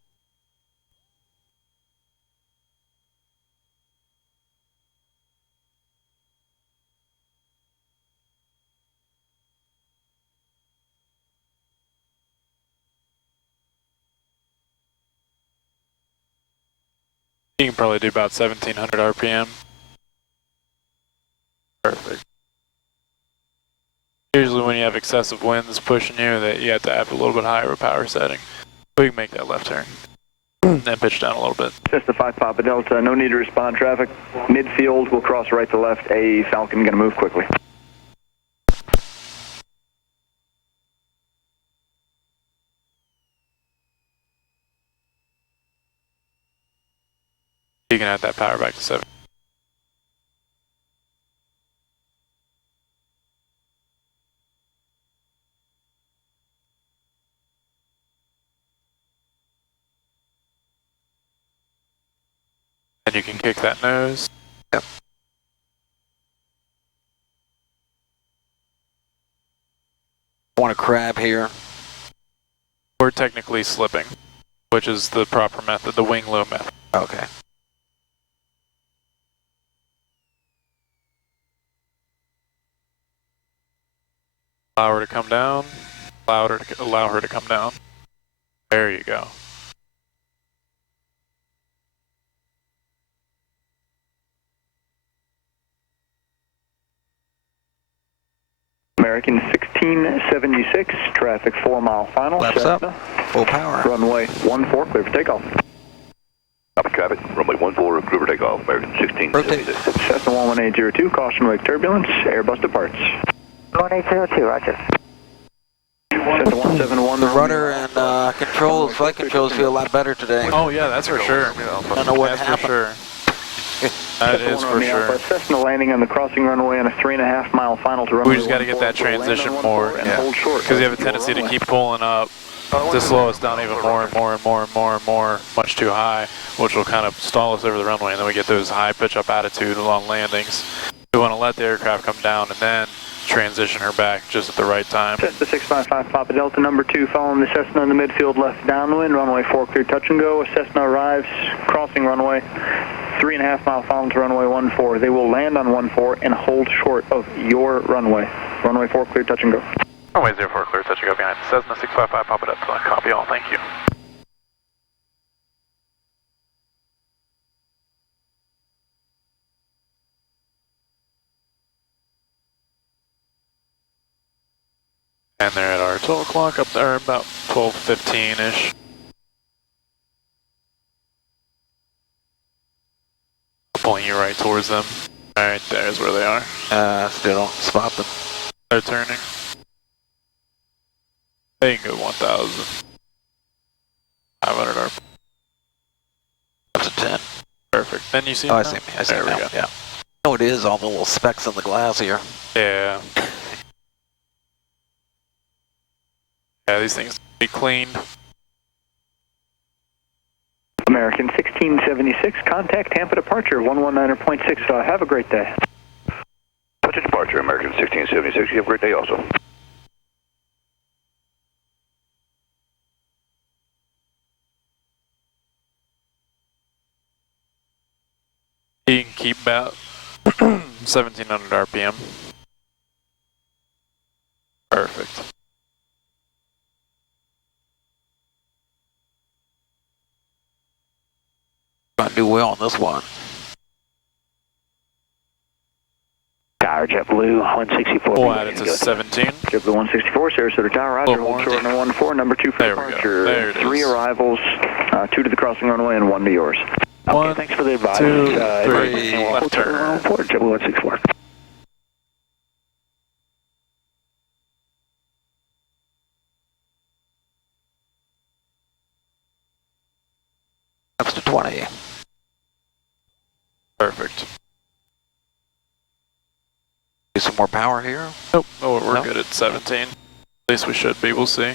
You can probably do about 1,700 RPM. Perfect. Usually when you have excessive winds pushing you, that you have to have a little bit higher of a power setting. We can make that left turn and pitch down a little bit. Cessna 5 Papa Delta, no need to respond traffic. Midfield, we'll cross right to left. A Falcon going to move quickly. You can add that power back to 7. And you can kick that nose. Yep. I want to crab here. We're technically slipping, which is the proper method, the wing low method. Okay. Allow her to come down. Allow her to come down. There you go. American 1676, traffic 4 mile final. Laps up, full power. Runway 14, clear for takeoff. Copy traffic, runway 14, clear for takeoff, American 1676. Cessna 11802, caution wake turbulence, Airbus departs. 1802, roger. Cessna 171. The rudder and controls, flight controls feel a lot better today. Oh yeah, that's for sure. I don't know what That's happened. for sure. That is for sure. Cessna landing on the crossing runway on a 3.5 mile final to runway. We just got to get that transition more, because you have a tendency to keep pulling up to slow us down even more and more and more and more and more, much too high, which will kind of stall us over the runway, and then we get those high pitch up attitude along landings. We want to let the aircraft come down and then transition her back just at the right time. Cessna 655 Papa Delta, number 2, following the Cessna in the midfield left downwind, runway 4 clear touch and go. A Cessna arrives, crossing runway, 3.5 mile final to runway 14. They will land on 14 and hold short of your runway. Runway 4 clear touch and go. Runway 04 clear touch and go behind Cessna 655 Papa Delta. Copy all, thank you. And they're at our 12 o'clock up there, about 12:15-ish. Pulling you right towards them. Alright, there's where they are. Still don't spot them. They're turning. They can go 1,000. 500 RP. Up to 10. Perfect. Then you see Oh, I them see now? me. I see There me we now. go. Yeah. Oh, it is all the little specks in the glass here. Yeah. Yeah, these things be cleaned. American 1676, contact Tampa departure 119.6. Have a great day. What's your departure, American 1676? You have a great day also. You can keep about 1,700 RPM. Perfect. Gonna do well on this one. Tower JetBlue 164. We'll add it to 17. JetBlue 164, Sarasota Tower, roger, hold short on 14, number 2 for There we go. departure. There it 3 is. arrivals, 2 to the crossing runway and 1 to yours. One, Thanks for the advice. 2, 3, and left turn. JetBlue 164. Up to 20. Perfect. Do some more power here. Nope, oh, we're No? good at 17. At least we should be, we'll see.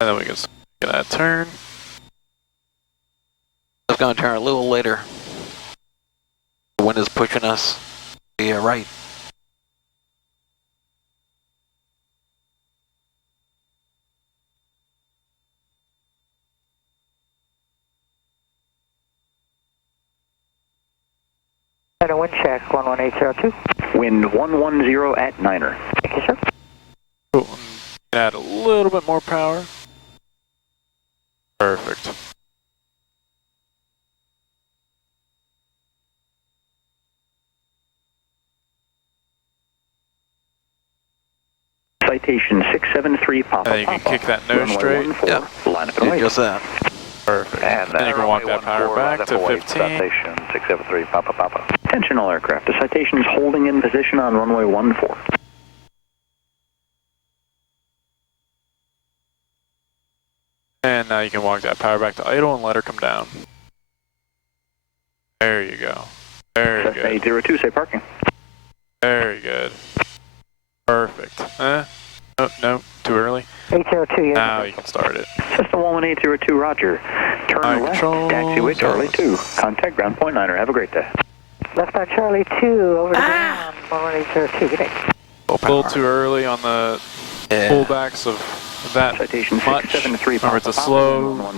And then we can get that turn. It's gonna turn a little later. The wind is pushing us. Yeah, right. Center wind check, 11802. Wind 110 at Niner. Thank you, sir. Cool. Add a little bit more power. Perfect. Citation 673 Papa. And then you can kick that nose straight. Yeah. Line up and away. Just that. Perfect. And then you can walk that power back to 15. Citation 673 Papa Papa. Attention all aircraft. The citation is holding in position on runway 14. And now you can walk that power back to idle and let her come down. Very go. Very Cessna good. 802, say parking. Very good. Perfect. No, too early. 802, Now you can start it. Cessna 11802, roger. Turn High left, control, taxiway Charlie 2. Contact ground point Niner. Have a great day. Left on Charlie 2, over to ground, 11802, good day. A little too early on the pullbacks of that Citation much. 673 Remember, it's a slow,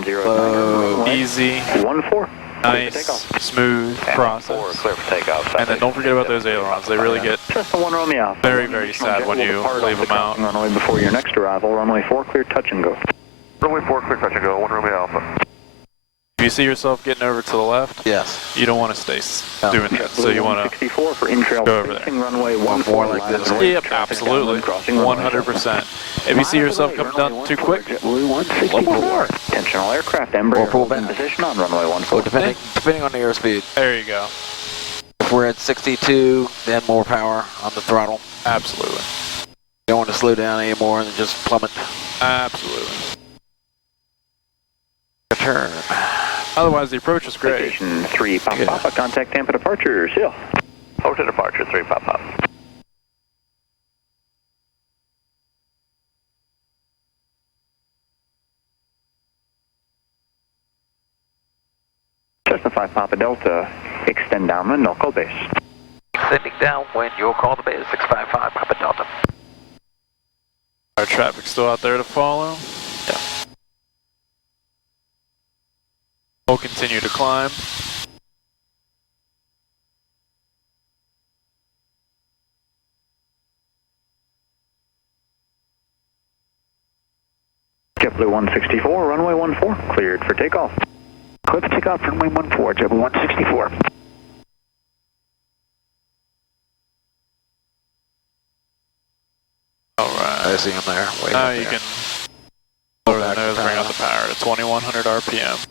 easy, 14. nice, smooth process. Clear for takeoff. And then don't forget about those ailerons. They really get Cessna 1 Romeo. very, very sad when you leave them out. Runway before your next arrival. Runway 4, clear touch and go. Runway 4, clear touch and go. 1 Romeo Alpha. If you see yourself getting over to the left, Yes. you don't want to stay doing that. So you want to 64 for in-trail go over facing there. runway 14 more like this. Yep, absolutely. 100%. If you see yourself coming down too quick, one more power. Attention all aircraft. Embraer pull in back. position on runway 14. Oh, depending on the airspeed. there you go. If we're at 62, then more power on the throttle. Absolutely. You don't want to slow down anymore and just plummet. Absolutely. Return. Otherwise, the approach is great. Station 3 Papa Papa. Contact Tampa departure. Seal. Over to departure 3 Papa. Cessna 5 Papa Delta. Extend downwind. No call base. Extending downwind, you'll call the base 655 Papa Delta. Our traffic's still out there to follow. Yeah. We'll continue to climb. JetBlue 164, runway 14, cleared for takeoff. Cleared for takeoff, runway 14, JetBlue 164. Alright. I see him there. Wait Now up you there. can lower the nose, bring out the power to 2100 RPM.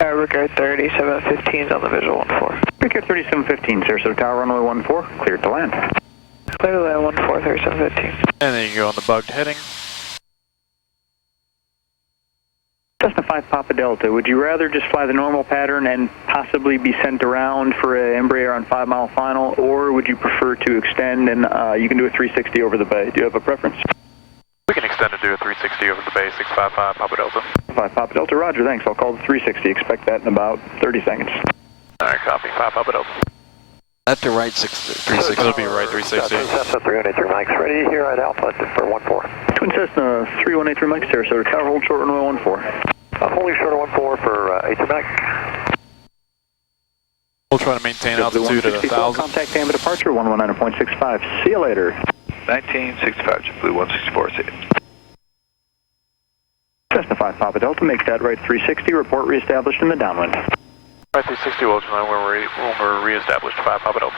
Regard 3715 on the visual 14. Picott 3715, Sarasota Tower, runway 14, cleared to land. Clear to land 14, 3715. And then you can go on the bugged heading. Cessna 5 Papa Delta, would you rather just fly the normal pattern and possibly be sent around for an Embraer on 5 mile final, or would you prefer to extend and you can do a 360 over the bay? Do you have a preference? We can extend and do a 360 over the bay, 655 Papa Delta. 5 Papa Delta, roger, thanks. I'll call the 360. Expect that in about 30 seconds. Alright, copy. 5 Papa Delta. Left to right 360. It'll be right 360. Cessna 313 Mike's ready here at Alpha for 14. Twin Cessna 3183 Mike, Sarasota Tower, hold short runway 14. Holding short of 14 for 83 Mike. We'll try to maintain altitude at 1,000. Contact Tampa departure, 119.65. See you later. 1965, JetBlue 164, see you. Cessna 5 Papa Delta, make that right 360, report reestablished in the downwind. Right 360, we'll when we're reestablished 5 Papa Delta.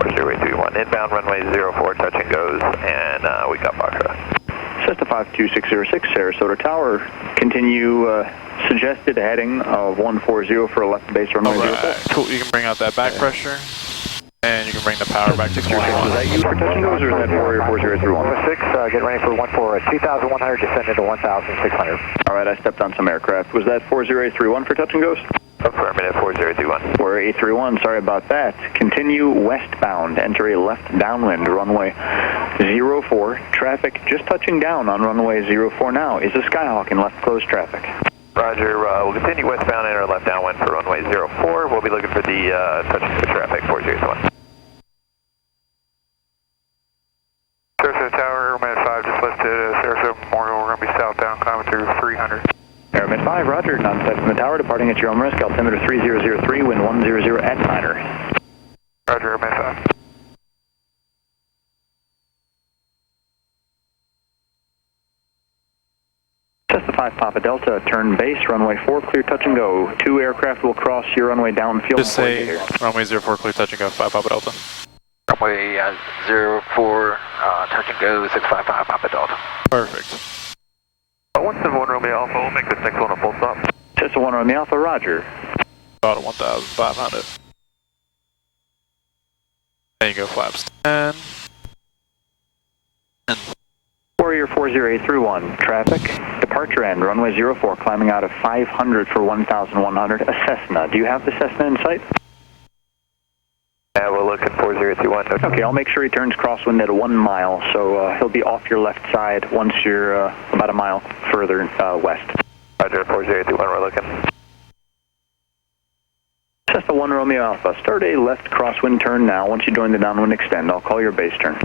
4031, inbound runway 04, touch and goes, and we got Foxtrot. Cessna 52606, Sarasota Tower, continue suggested heading of 140 for a left base runway 04. Cool, you can bring out that back pressure, and you can bring the power back to 21. Is that you for touch and goes, or is that Warrior 4031? 6, get ready for 14 at 2,100, descend into 1,600. All right, I stepped on some aircraft. Was that 40831 for touch and goes? Affirmative, 4031. 4831, sorry about that. Continue westbound, enter a left downwind, runway 04. Traffic just touching down on runway 04 now. Is a Skyhawk in left closed traffic? Roger, we'll continue westbound, enter left downwind for runway 04. We'll be looking for the touch and go traffic, 4031. Sarasota Tower, Airman 5 just listed Sarasota Memorial. We're going to be southbound, climbing through 300. Airman 5, roger, non-sight from the tower, departing at your own risk, altimeter 3003, wind 100 at niner. Roger, Airman 5. Cessna 5 Papa Delta, turn base, runway 4, clear touch and go. 2 aircraft will cross your runway downfield. Just say runway 04, clear touch and go, 5 Papa Delta. Runway 04, touch and go, 655 Papa Delta. Perfect. 171 Romeo Alpha, we'll make this next one a full stop. Cessna 1 Romeo Alpha, roger. About 1,500. There you go, flaps 10. Warrior 40831, traffic, departure end, runway 04, climbing out of 500 for 1,100, a Cessna. Do you have the Cessna in sight? Yeah, we're looking 4031. Okay, I'll make sure he turns crosswind at 1 mile, so he'll be off your left side once you're about a mile further west. Roger, 4031, we're looking. Cessna 1 Romeo Alpha, start a left crosswind turn now. Once you join the downwind extend, I'll call your base turn.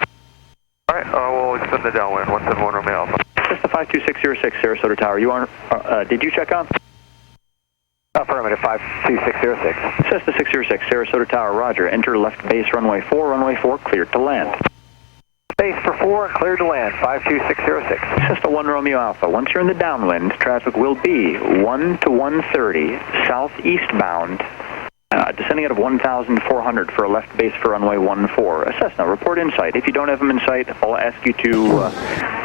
Alright, we'll extend the downwind, 171 Romeo Alpha. Cessna 52606, Sarasota Tower, you are, did you check on? Affirmative, 52606. Cessna 606, Sarasota Tower, roger. Enter left base runway 4, cleared to land. Base for 4, cleared to land, 52606. Cessna 1 Romeo Alpha, once you're in the downwind, traffic will be 1 to 130, southeastbound, descending out of 1,400 for a left base for runway 14. A Cessna, report in sight. If you don't have them in sight, I'll ask you to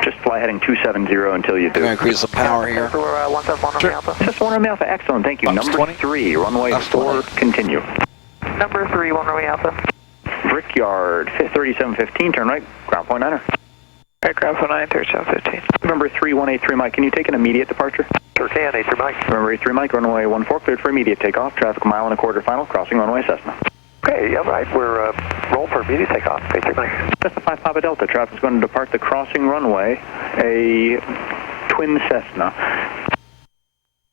just fly heading 270 until you do. We're going to increase the power here. For 171 Romeo Alpha. Cessna 1 Romeo Alpha, excellent, thank you. Number 3, runway 4, continue. Number 3, 1 Romeo Alpha. Brickyard, 3715, turn right, ground point 9er. Aircraft 19, 3715. November 3183 Mike, can you take an immediate departure? Sure can, 83 Mike. November 83 Mike, runway 14, cleared for immediate takeoff, traffic 1.25 miles final, crossing runway Cessna. Okay, all right, we're roll for immediate takeoff, 83 Mike. Cessna 5 Papa Delta, traffic's going to depart the crossing runway, a twin Cessna.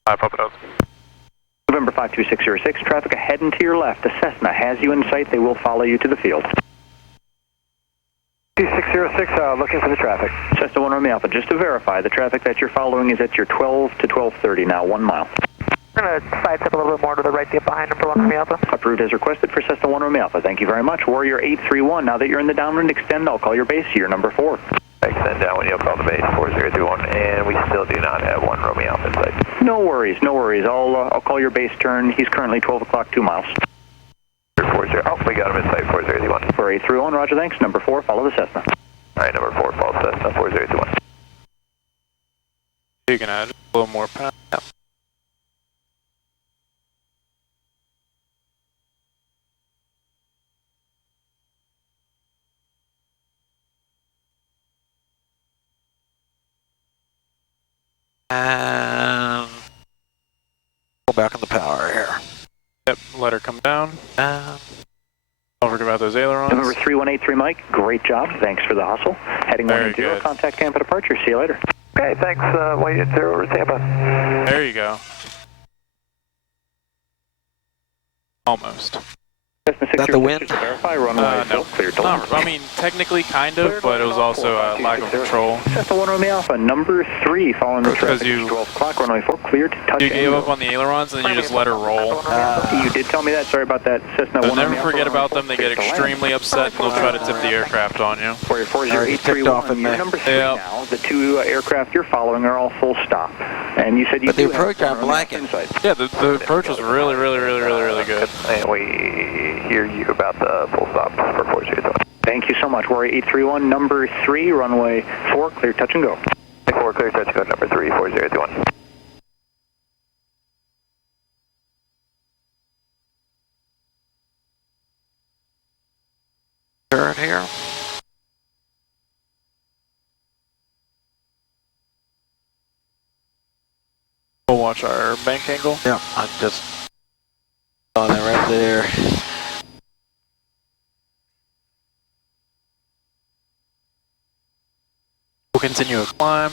5 Papa Delta. November 52606, traffic ahead and to your left, a Cessna has you in sight, they will follow you to the field. 2606, looking for the traffic. Cessna 1 Romeo Alpha, just to verify, the traffic that you're following is at your 12 to 1230 now, 1 mile. I'm going to sidestep a little bit more to the right to get behind number 1 Romeo Alpha. Approved as requested for Cessna 1 Romeo Alpha. Thank you very much. Warrior 831, now that you're in the downwind extend, I'll call your base here, number 4. Extend downwind, you'll call the base 4031, and we still do not have 1 Romeo Alpha in sight. No worries, no worries. I'll call your base turn. He's currently 12 o'clock, 2 miles. 40, oh, we got him in sight, 4031. For 831, roger, thanks. Number 4, follow the Cessna. All right, number 4, follow Cessna 4031. You can add a little more power. Yeah. And go back on the power here. Yep, let her come down. Don't forget about those ailerons. November 3183 Mike, great job. Thanks for the hustle. Heading 180, contact Tampa departure. See you later. Okay, thanks. Wait at 0 over Tampa. There you go. Almost. Is that the wind? Verify runway No. clear to land. I mean, technically kind of, but it was also a lack of control. Cessna 1 Romeo Alpha, number 3, following the traffic. 12 o'clock, runway 4, cleared. Touch You gave up on the ailerons and then you just let her roll. You did tell me that. Sorry about that. Cessna 1 Never Romeo forget Alpha, about them. They get extremely upset and they'll try to tip the aircraft on you. Warrior 40831, you're number 3 now. The 2 aircraft you're following are all full stop. And you said you But the approach I'm liking. Yeah, the approach was really good. And we hear you about the full stop for 4031. Thank you so much. Warrior 831, number 3, runway 4, clear touch and go. 4, clear touch and go, number 3, 4031. Turn here. We'll watch our bank angle. Yeah, I just saw that right there. We'll continue a climb.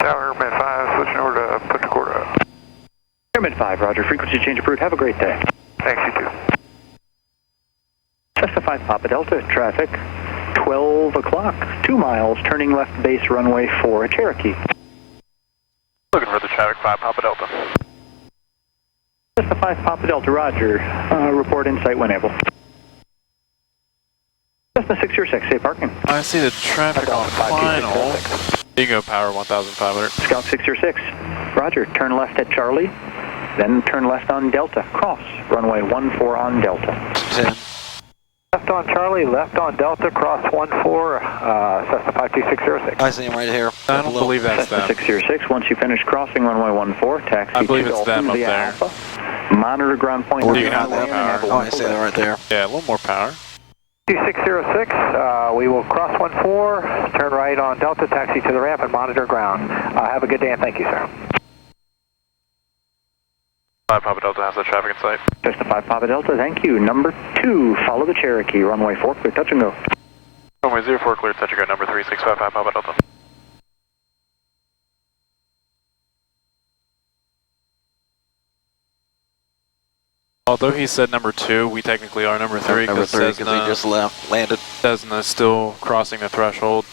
Tower, Airman 5, switching over to Punta Gorda. Airman 5, roger. Frequency change approved. Have a great day. Thanks, you too. Cessna 5 Papa Delta, traffic 12 o'clock, 2 miles, turning left base runway 4, Cherokee. Looking for the traffic 5 Papa Delta. Cessna 5 Papa Delta, roger. Report insight when able. Cessna 606, safe parking. I see the traffic on final. You can go power 1500. Scout 606, roger. Turn left at Charlie, then turn left on Delta. Cross, runway 14 on Delta. 10. Left on Charlie, left on Delta, cross 14, Cessna 52606. I see him right here. I don't believe that's Cessna them. 606, once you finish crossing runway 14, taxi I believe to it's Dolphin them up via there. Alpha. Monitor ground point. Or you can have that power. Oh, I see that right there. Yeah, a little more power. 2606, we will cross 14, turn right on Delta, taxi to the ramp and monitor ground. Have a good day and thank you, sir. 5 Papa Delta has the traffic in sight. Cessna 5 Papa Delta, thank you. Number 2, follow the Cherokee, runway 4, clear, touch and go. Runway 04, clear, touch and go, number 3655 Papa Delta. Although he said number 2, we technically are number 3 Number because 3 because he just landed. Cessna is still crossing the threshold.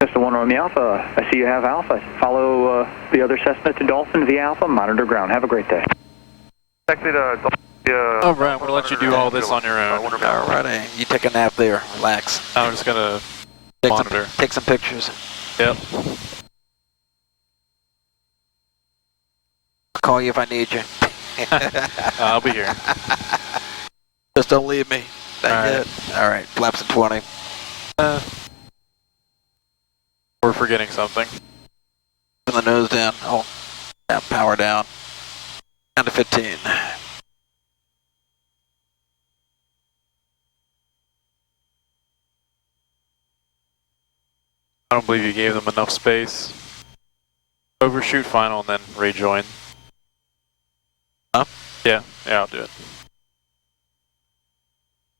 Cessna 1 Romeo Alpha, I see you have Alpha. Follow the other Cessna to Dolphin via Alpha, monitor ground. Have a great day. Taxi to Dolphin. Oh, right, I'm going to let you do all this on your own. Alrighty, you take a nap there. Relax. I'm just going to monitor. Take some pictures. Yep. I'll call you if I need you. I'll be here. Just don't leave me. All right. Yet. Alright, flaps at 20. We're forgetting something. Put the nose down. Oh, yeah, power down. Down to 15. I don't believe you gave them enough space. Overshoot final and then rejoin. Huh? Yeah, I'll do it.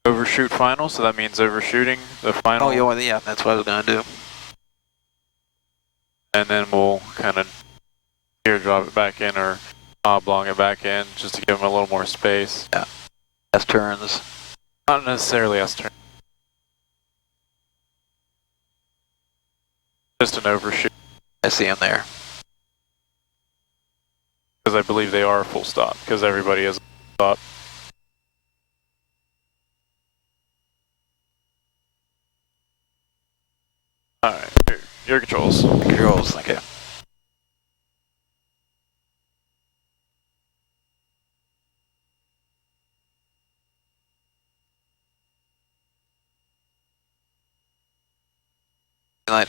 Overshoot final, so that means overshooting the final. Oh, yeah, that's what I was going to do. And then we'll kind of here drop it back in or oblong it back in just to give them a little more space. Yeah. S turns. Not necessarily S turn. Just an overshoot. I see him there. Because I believe they are a full stop, because everybody is a full stop. Alright, your controls. Controls, thank you.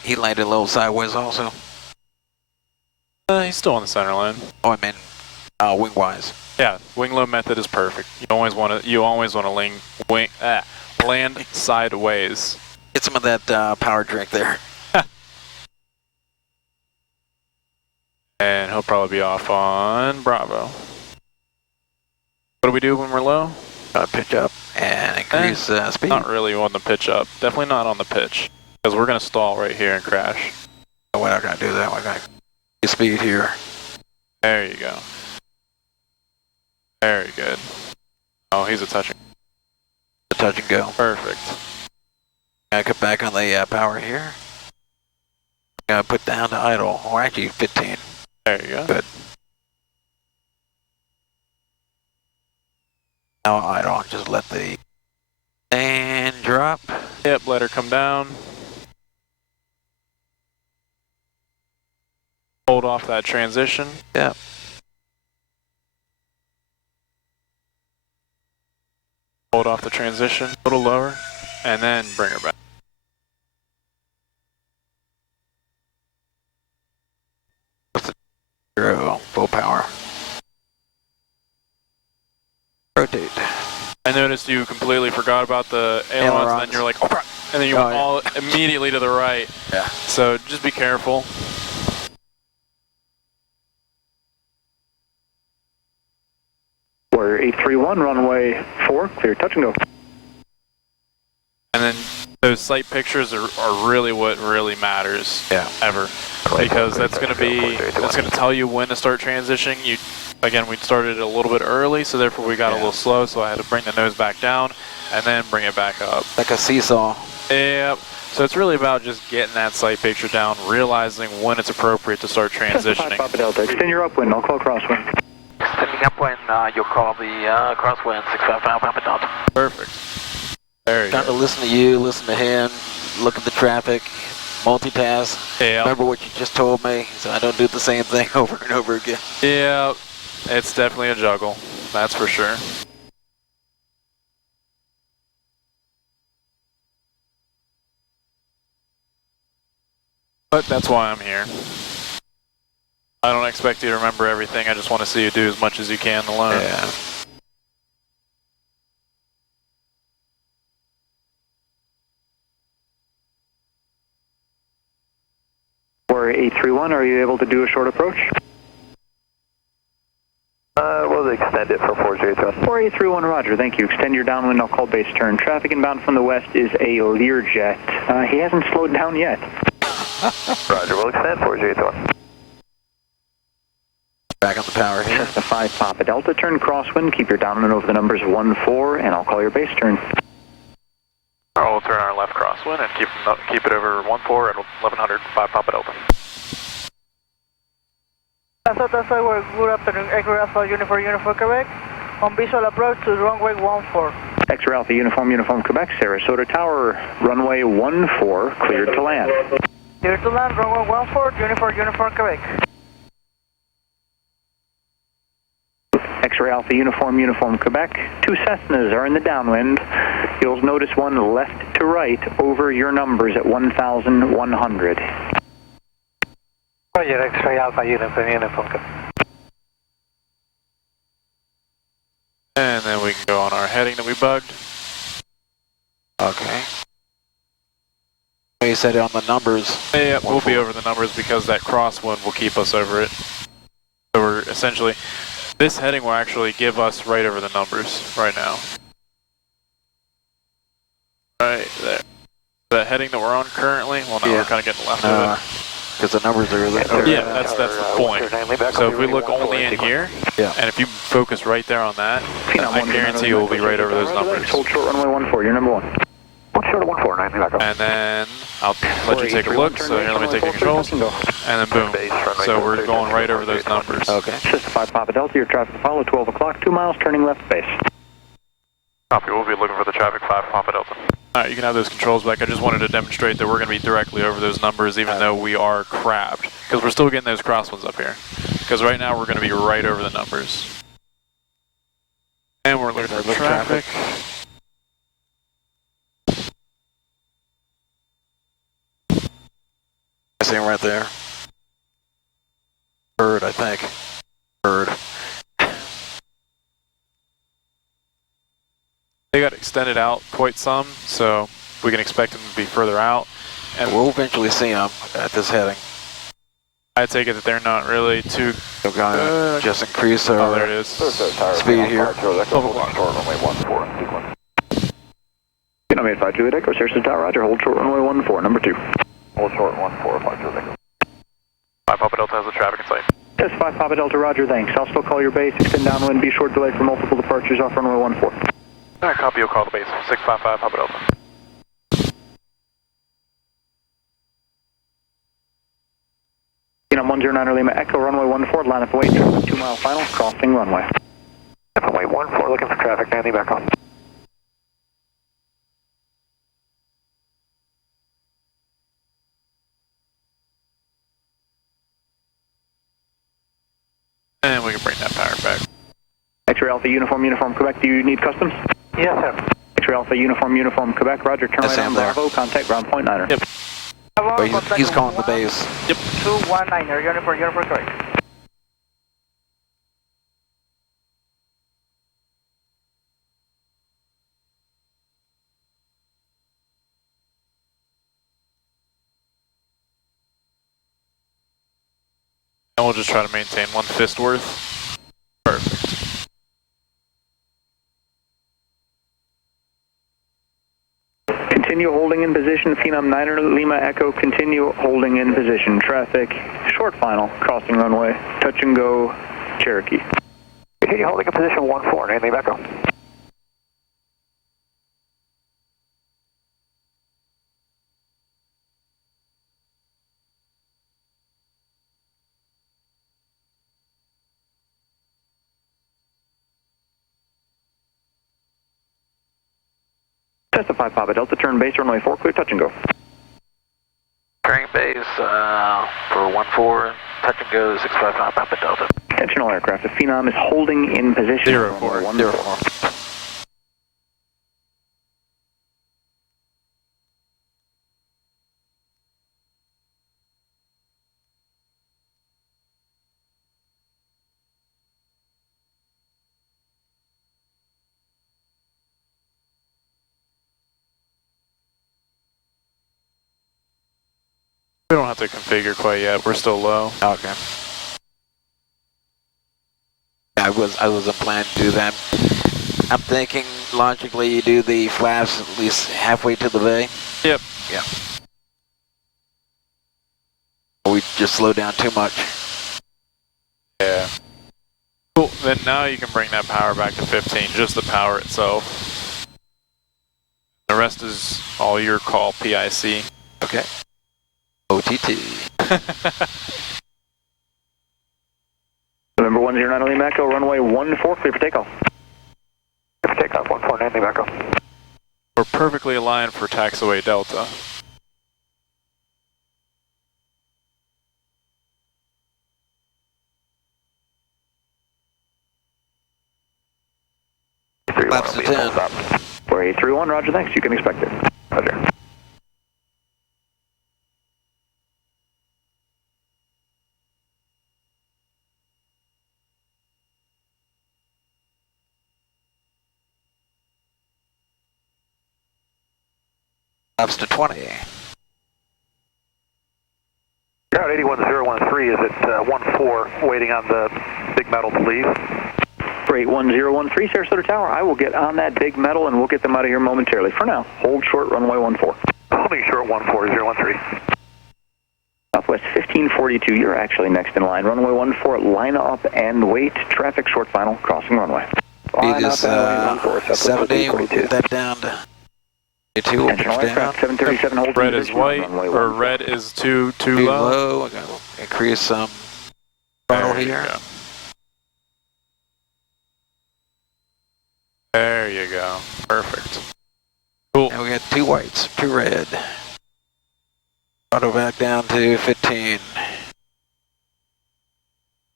He landed a little sideways also. He's still on the center line. Oh, I mean, wing wise. Yeah, wing load method is perfect. You always want to land sideways. Get some of that power drink there. And he'll probably be off on Bravo. What do we do when we're low? Pitch up and increase speed. Not really on the pitch up. Definitely not on the pitch. Because we're going to stall right here and crash. Oh, we're not going to do that. We're going to speed here. There you go. Very good. Oh, he's a touch and go. Perfect. Gonna cut back on the power here. Gonna put down to idle, or actually 15. There you go. Good. Now idle, just let the and drop. Yep, let her come down. Hold off that transition. Yep. Hold off the transition, a little lower, and then bring her back. Zero, full power. Rotate. I noticed you completely forgot about the ailerons, and then you're like, oh crap, and then you went all immediately to the right. Yeah. So just be careful. We're 831, runway 4, clear, touch and go. And then those site pictures are really what really matters. Yeah. Ever. Because that's going to tell you when to start transitioning. Again, we started a little bit early, so therefore we got a little slow, so I had to bring the nose back down and then bring it back up. Like a seesaw. Yep. So it's really about just getting that site picture down, realizing when it's appropriate to start transitioning. Papa Delta, extend your upwind, I'll call crosswind. Extending upwind, you'll call the crosswind 655 Papa Delta. Perfect. There you Time go. to listen to you, listen to him, look at the traffic, multitask. Yeah. Remember what you just told me, so I don't do the same thing over and over again. Yeah, it's definitely a juggle. That's for sure. But that's why I'm here. I don't expect you to remember everything. I just want to see you do as much as you can to learn. Yeah. We're 831, are you able to do a short approach? We'll extend it for 4J. 4831, roger, thank you. Extend your downwind, I'll call base turn. Traffic inbound from the west is a Learjet. He hasn't slowed down yet. Roger, we'll extend 4J. Back on the power here. Cessna 5 Papa Delta, turn crosswind, keep your downwind over the numbers 1-4, and I'll call your base turn. We'll turn our left crosswind and keep it over 14 at 1100 5 Papa Delta. Good afternoon, X-ray Alpha Uniform Quebec. On visual approach to runway 14. X-ray Alpha Uniform Quebec, Sarasota Tower, runway 14, cleared to land. Cleared to land, runway 14, Uniform Quebec. X-ray Alpha Uniform Quebec, 2 Cessnas are in the downwind. You'll notice one left to right over your numbers at 1,100. Roger, X-ray Alpha Uniform Quebec. And then we can go on our heading that we bugged. Okay. You said it on the numbers. Yeah, we'll be over the numbers because that crosswind will keep us over it. So we're essentially, this heading will actually give us right over the numbers right now. Right there. The heading that we're on currently, well no, we're kind of getting left of it. Because the numbers are there. Yeah, that's the point. So if we look only in here, and if you focus right there on that, I guarantee you we'll be right over those numbers. Hold short runway 14, you're number 1. Hold short 14, 90 back up. And then I'll let you take a look, so here let me take the controls, and then boom. So we're going right over those numbers. Okay. Cessna 5 Papa Delta, your traffic follow, 12 o'clock, 2 miles, turning left base. Copy, we'll be looking for the traffic 5 Papa Delta. Alright, you can have those controls back. I just wanted to demonstrate that we're going to be directly over those numbers even though we are crabbed. Because we're still getting those crosswinds up here. Because right now we're going to be right over the numbers. And we're looking for traffic. I see him right there. Bird, I think. Bird. They got extended out quite some, so we can expect them to be further out. And we'll eventually see them at this heading. I take it that they're not really too We're gonna just increase our there it is. speed here. 12 o'clock. Runway 5 Juliet Echo, Sarasota Tower, roger, hold short runway 14, number 2. Hold short 14, 5 Juliet Echo. 5 Papa Delta has the traffic in sight. Yes, 5 Papa Delta, roger, thanks. I'll still call your base, extend downwind, be short delay for multiple departures off runway 14. Alright, copy, you'll call the base. 655 Papa Delta. I'm 109 Lima Echo, runway 14, line up await, 2 mile final, crossing runway. Runway 14, looking for traffic, 90 back on. And we can bring that power back. X-ray Alpha Uniform Quebec, do you need customs? Yes, sir. X-ray Alpha Uniform Quebec, roger, turn right on Bravo, contact ground point 9er. Yep. But he's calling the base. Yep. 219er, Uniform Quebec. And we'll just try to maintain 1 fist worth. Perfect. continue holding in position. Phenom 9er Lima Echo, continue holding in position. Traffic, short final, crossing runway, touch and go, Cherokee. Continue holding in position 14, 9 Lima Echo. Testify, Papa Delta, turn base, runway 4, clear, touch and go. Turning base for 14, touch and go, 655 Papa Delta. Attention all aircraft, the Phenom is holding in position. 04. 04. We don't have to configure quite yet. We're still low. Okay. I wasn't planning to do that. I'm thinking logically you do the flaps at least halfway to the bay. Yep. Yeah. We just slow down too much. Yeah. Cool. Then now you can bring that power back to 15, just the power itself. The rest is all your call, PIC. Okay. OTT. November 109 Lima Echo, runway 14, clear for takeoff. Clear for takeoff, 14, 9 Lima Echo. We're perfectly aligned for taxiway Delta. Flaps to 10. We're 831, roger, thanks, you can expect it. Roger. Flaps to 20. Ground 81013 is at 14, waiting on the big metal to leave. For 81013, Sarasota Tower, I will get on that big metal and we'll get them out of here momentarily. For now, hold short, runway 14. Holding short 14013. Southwest 1542, you're actually next in line. Runway 14, line up and wait. Traffic short final, crossing runway. It is 70, we'll get that down to 2, we'll Attention all pitch down. aircraft, 737, hold Red in is position, white, runway or 14. red is too Too low. low, we're going to increase some throttle There you here. go. There you go. Perfect. Cool. And we got 2 whites, 2 red. Throttle back down to 15.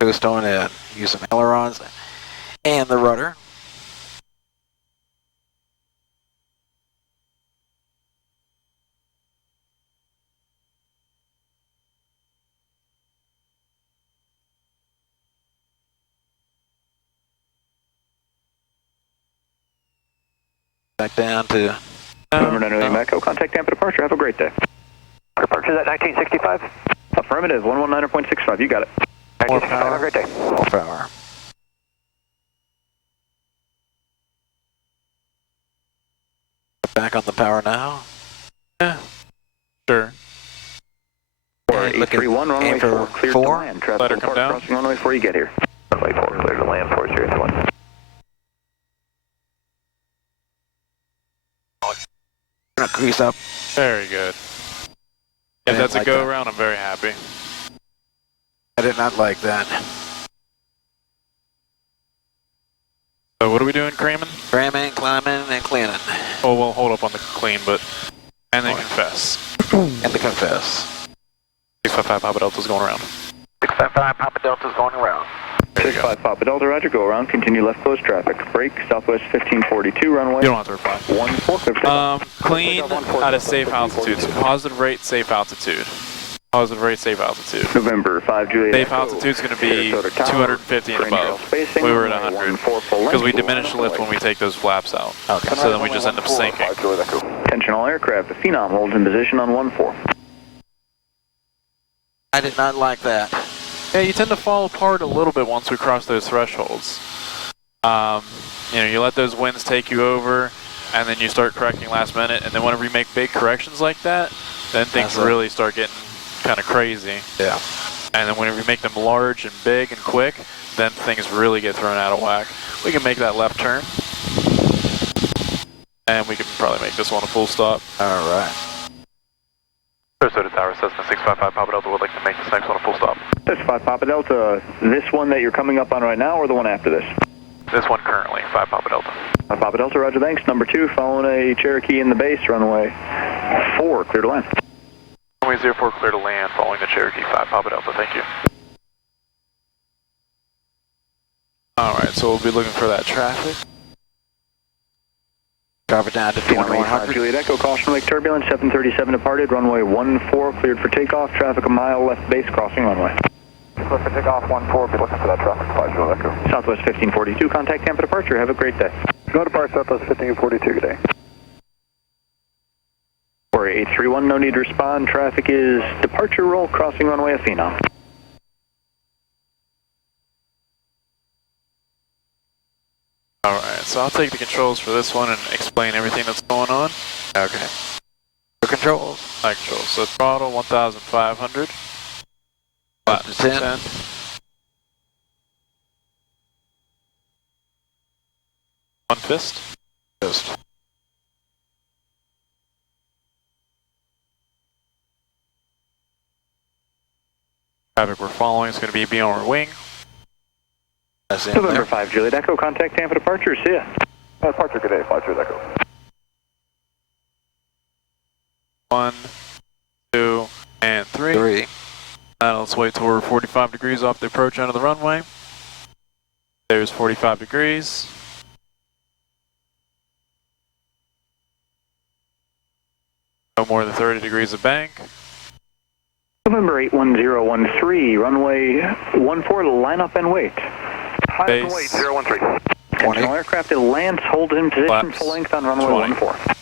Coast on in. Use some ailerons and the rudder. Back down to November 9 Lima Echo, contact Tampa departure, have a great day. Departure at 1965. Affirmative, 119.65, you got it. more 1965, power. have a great day. More power. Back on the power now. Yeah. Sure. Or And look at 831, runway aim for 4, clear to 4. land. Traffic Let her will come park down. crossing runway before you get here. Runway 4, clear to land, 401. Grease up. Very good. If didn't that's a like go that. around, I'm very happy. I did not like that. So what are we doing, Cramming? Cramming, climbing, and cleaning. Oh, we'll hold up on the clean, but... And then confess. And the confess. 655 Papa Delta's going around. 655 Papa Delta's going around. 65 Papa Delta, roger, go around, continue left close traffic. Brake, Southwest 1542, runway You don't have to reply. 14, clear for takeoff. Clean at a safe altitude. So positive rate, safe altitude. Positive rate, safe altitude. November 5 Juliet. Safe Echo, altitude's going to be Sarasota Tower, 250 and range above. rail spacing, We were at runway 100. 14 full length, Because we blue diminish line lift when we take those flaps out. Okay. So then we just end up sinking. Attention all aircraft, the Phenom holds in position on 14. I did not like that. Yeah, you tend to fall apart a little bit once we cross those thresholds. You know, you let those winds take you over. and then you start correcting last minute, and then whenever you make big corrections like that, then things really start getting kind of crazy. Yeah. And then whenever you make them large and big and quick, then things really get thrown out of whack. We can make that left turn, and we can probably make this one a full stop. All right. Sarasota Tower, Cessna 655 Papa Delta would like to make this next one a full stop. 5 Papa Delta, this one that you're coming up on right now or the one after this? This one currently, 5 Papa Delta. 5 Papa Delta, roger, thanks. Number 2, following a Cherokee in the base, runway 4, clear to land. Runway 04, clear to land, following the Cherokee, 5 Papa Delta, thank you. Alright, so we'll be looking for that traffic. Drop it down to 100. Juliet Echo, caution lake turbulence, 737 departed, runway 14, cleared for takeoff, traffic a mile left base, crossing runway. Clear for takeoff 14, be looking for that traffic, 5 Juliet Echo. Southwest 1542, contact Tampa departure, have a great day. No departure, Southwest 1542 today. 831, no need to respond, traffic is departure roll, crossing runway Athena. Alright, so I'll take the controls for this one and explain everything that's going on. Okay. The controls. Flight controls. So throttle 1,500. Flat to 10. One fist. Fist. Traffic we're following is going to be beyond our wing. November 5, Juliet Echo, contact Tampa departure, see ya. Departure, good day, 5 Juliet Echo. 1, 2, and 3. Now let's wait till we're 45 degrees off the approach end of the runway. There's 45 degrees. No more than 30 degrees of bank. November 81013, runway 14, line up and wait. Base. Wait, 013. Intentional aircraft, it lands, hold in position, Flaps. full length on runway 14. I'm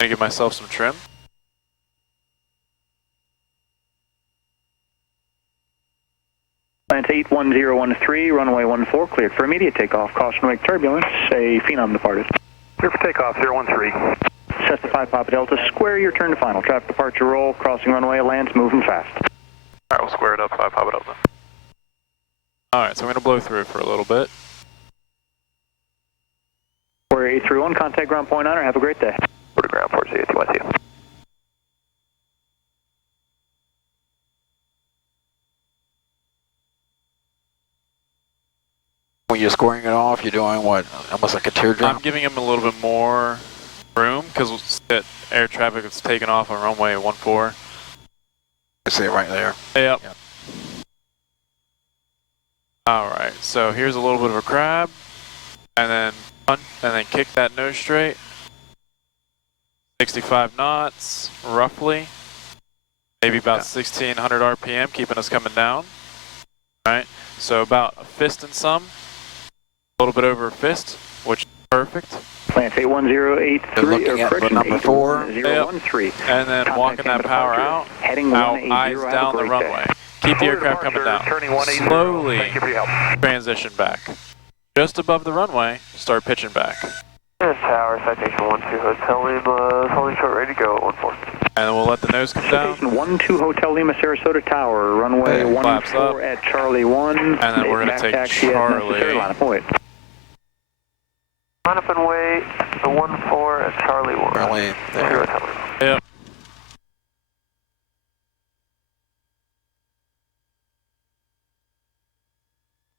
going to give myself some trim. Lance 81013, runway 14, cleared for immediate takeoff. Caution wake turbulence, a Phenom departed. Clear for takeoff, 013. Cessna 5 Papa Delta, square your turn to final. Traffic departure roll, crossing runway, lands moving fast. Alright, we'll square it up, 5 Papa Delta. Alright, so I'm going to blow through it for a little bit. Square 831, contact ground point honor, have a great day. Go to ground, 4C, When you're scoring it off, you're doing what? Almost like a teardrop? I'm giving him a little bit more room because that air traffic is taking off on runway 14. I see it right there. Yep. Alright, so here's a little bit of a crab, and then kick that nose straight. 65 knots, roughly. Maybe about 1600 RPM, keeping us coming down. Alright, so about a fist and some. A little bit over a fist, which is perfect. Lance 81083, looking at correction, number 4. 81013. And then walking that power out, heading eyes down the runway. Keep the aircraft coming down. Slowly transition back. Just above the runway, start pitching back. Tower, citation 12, Hotel Lima, holding short, ready to go at 14. And then we'll let the nose come down. Citation 12 Hotel Lima, Sarasota Tower, runway 14 at Charlie 1. And then we're going to take Charlie. Line up and wait. Line up and wait, the 14 at Charlie 1. Charlie, there. Yep.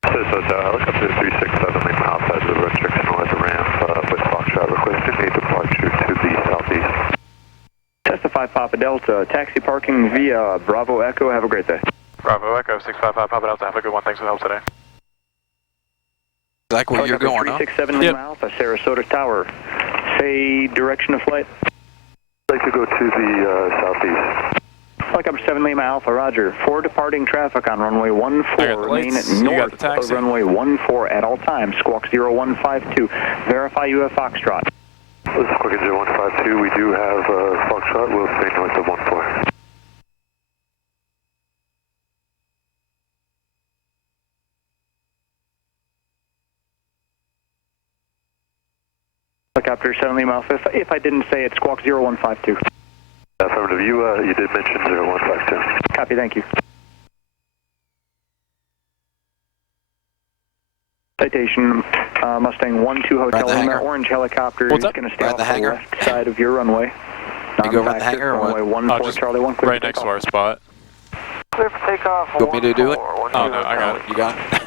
Let's go to the 367 Lima outside the restriction at the ramp with Foxtrot requesting a departure to the southeast. Cessna 5 Papa Delta, taxi parking via Bravo Echo, have a great day. Bravo Echo, 655 Papa Delta, have a good one, thanks for the help today. Like where you're going, 367 Lima Alpha, Sarasota Tower. Say direction of flight. I'd like to go to the southeast. Helicopter 7 Lima Alpha, roger. 4 departing traffic on runway 14, remain north of runway 14 at all times. Squawk 0152. Verify you have Foxtrot. This is Quicken 0152. We do have Foxtrot. We'll stay north of 14. Helicopter 7 Lima Alpha. If I didn't say it, squawk 0152. Affirmative. You did mention 0152. Copy, thank you. Citation, Mustang 12 Hotel Lima, orange helicopter is going to stay off the left side of your runway. You go around the hangar or what? Runway 14 Charlie 1, clear right next to our spot. Clear for takeoff. You want me to do it? Oh, no, I got it. You got it?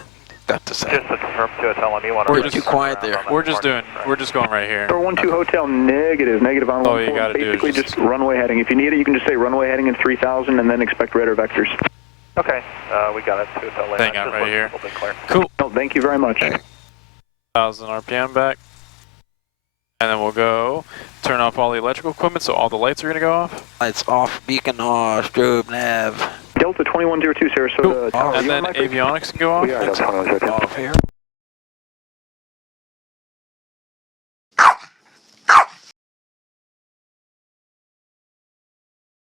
Got to say. Just to confirm to a tell me one. We're too quiet there. We're just going right here. 12 Hotel, negative on All 14. you gotta do is basically just runway heading. If you need it, you can just say runway heading in 3000 and then expect radar vectors. Okay, we got it. To Hotel Lima. Hang out right here. Clear. Cool. Well, thank you very much. 1,000 RPM back. And then we'll go turn off all the electrical equipment, so all the lights are going to go off. Lights off, beacon off, strobe, nav. Delta 2102, Sarasota. Cool. And then avionics can go off. Yeah, Off here.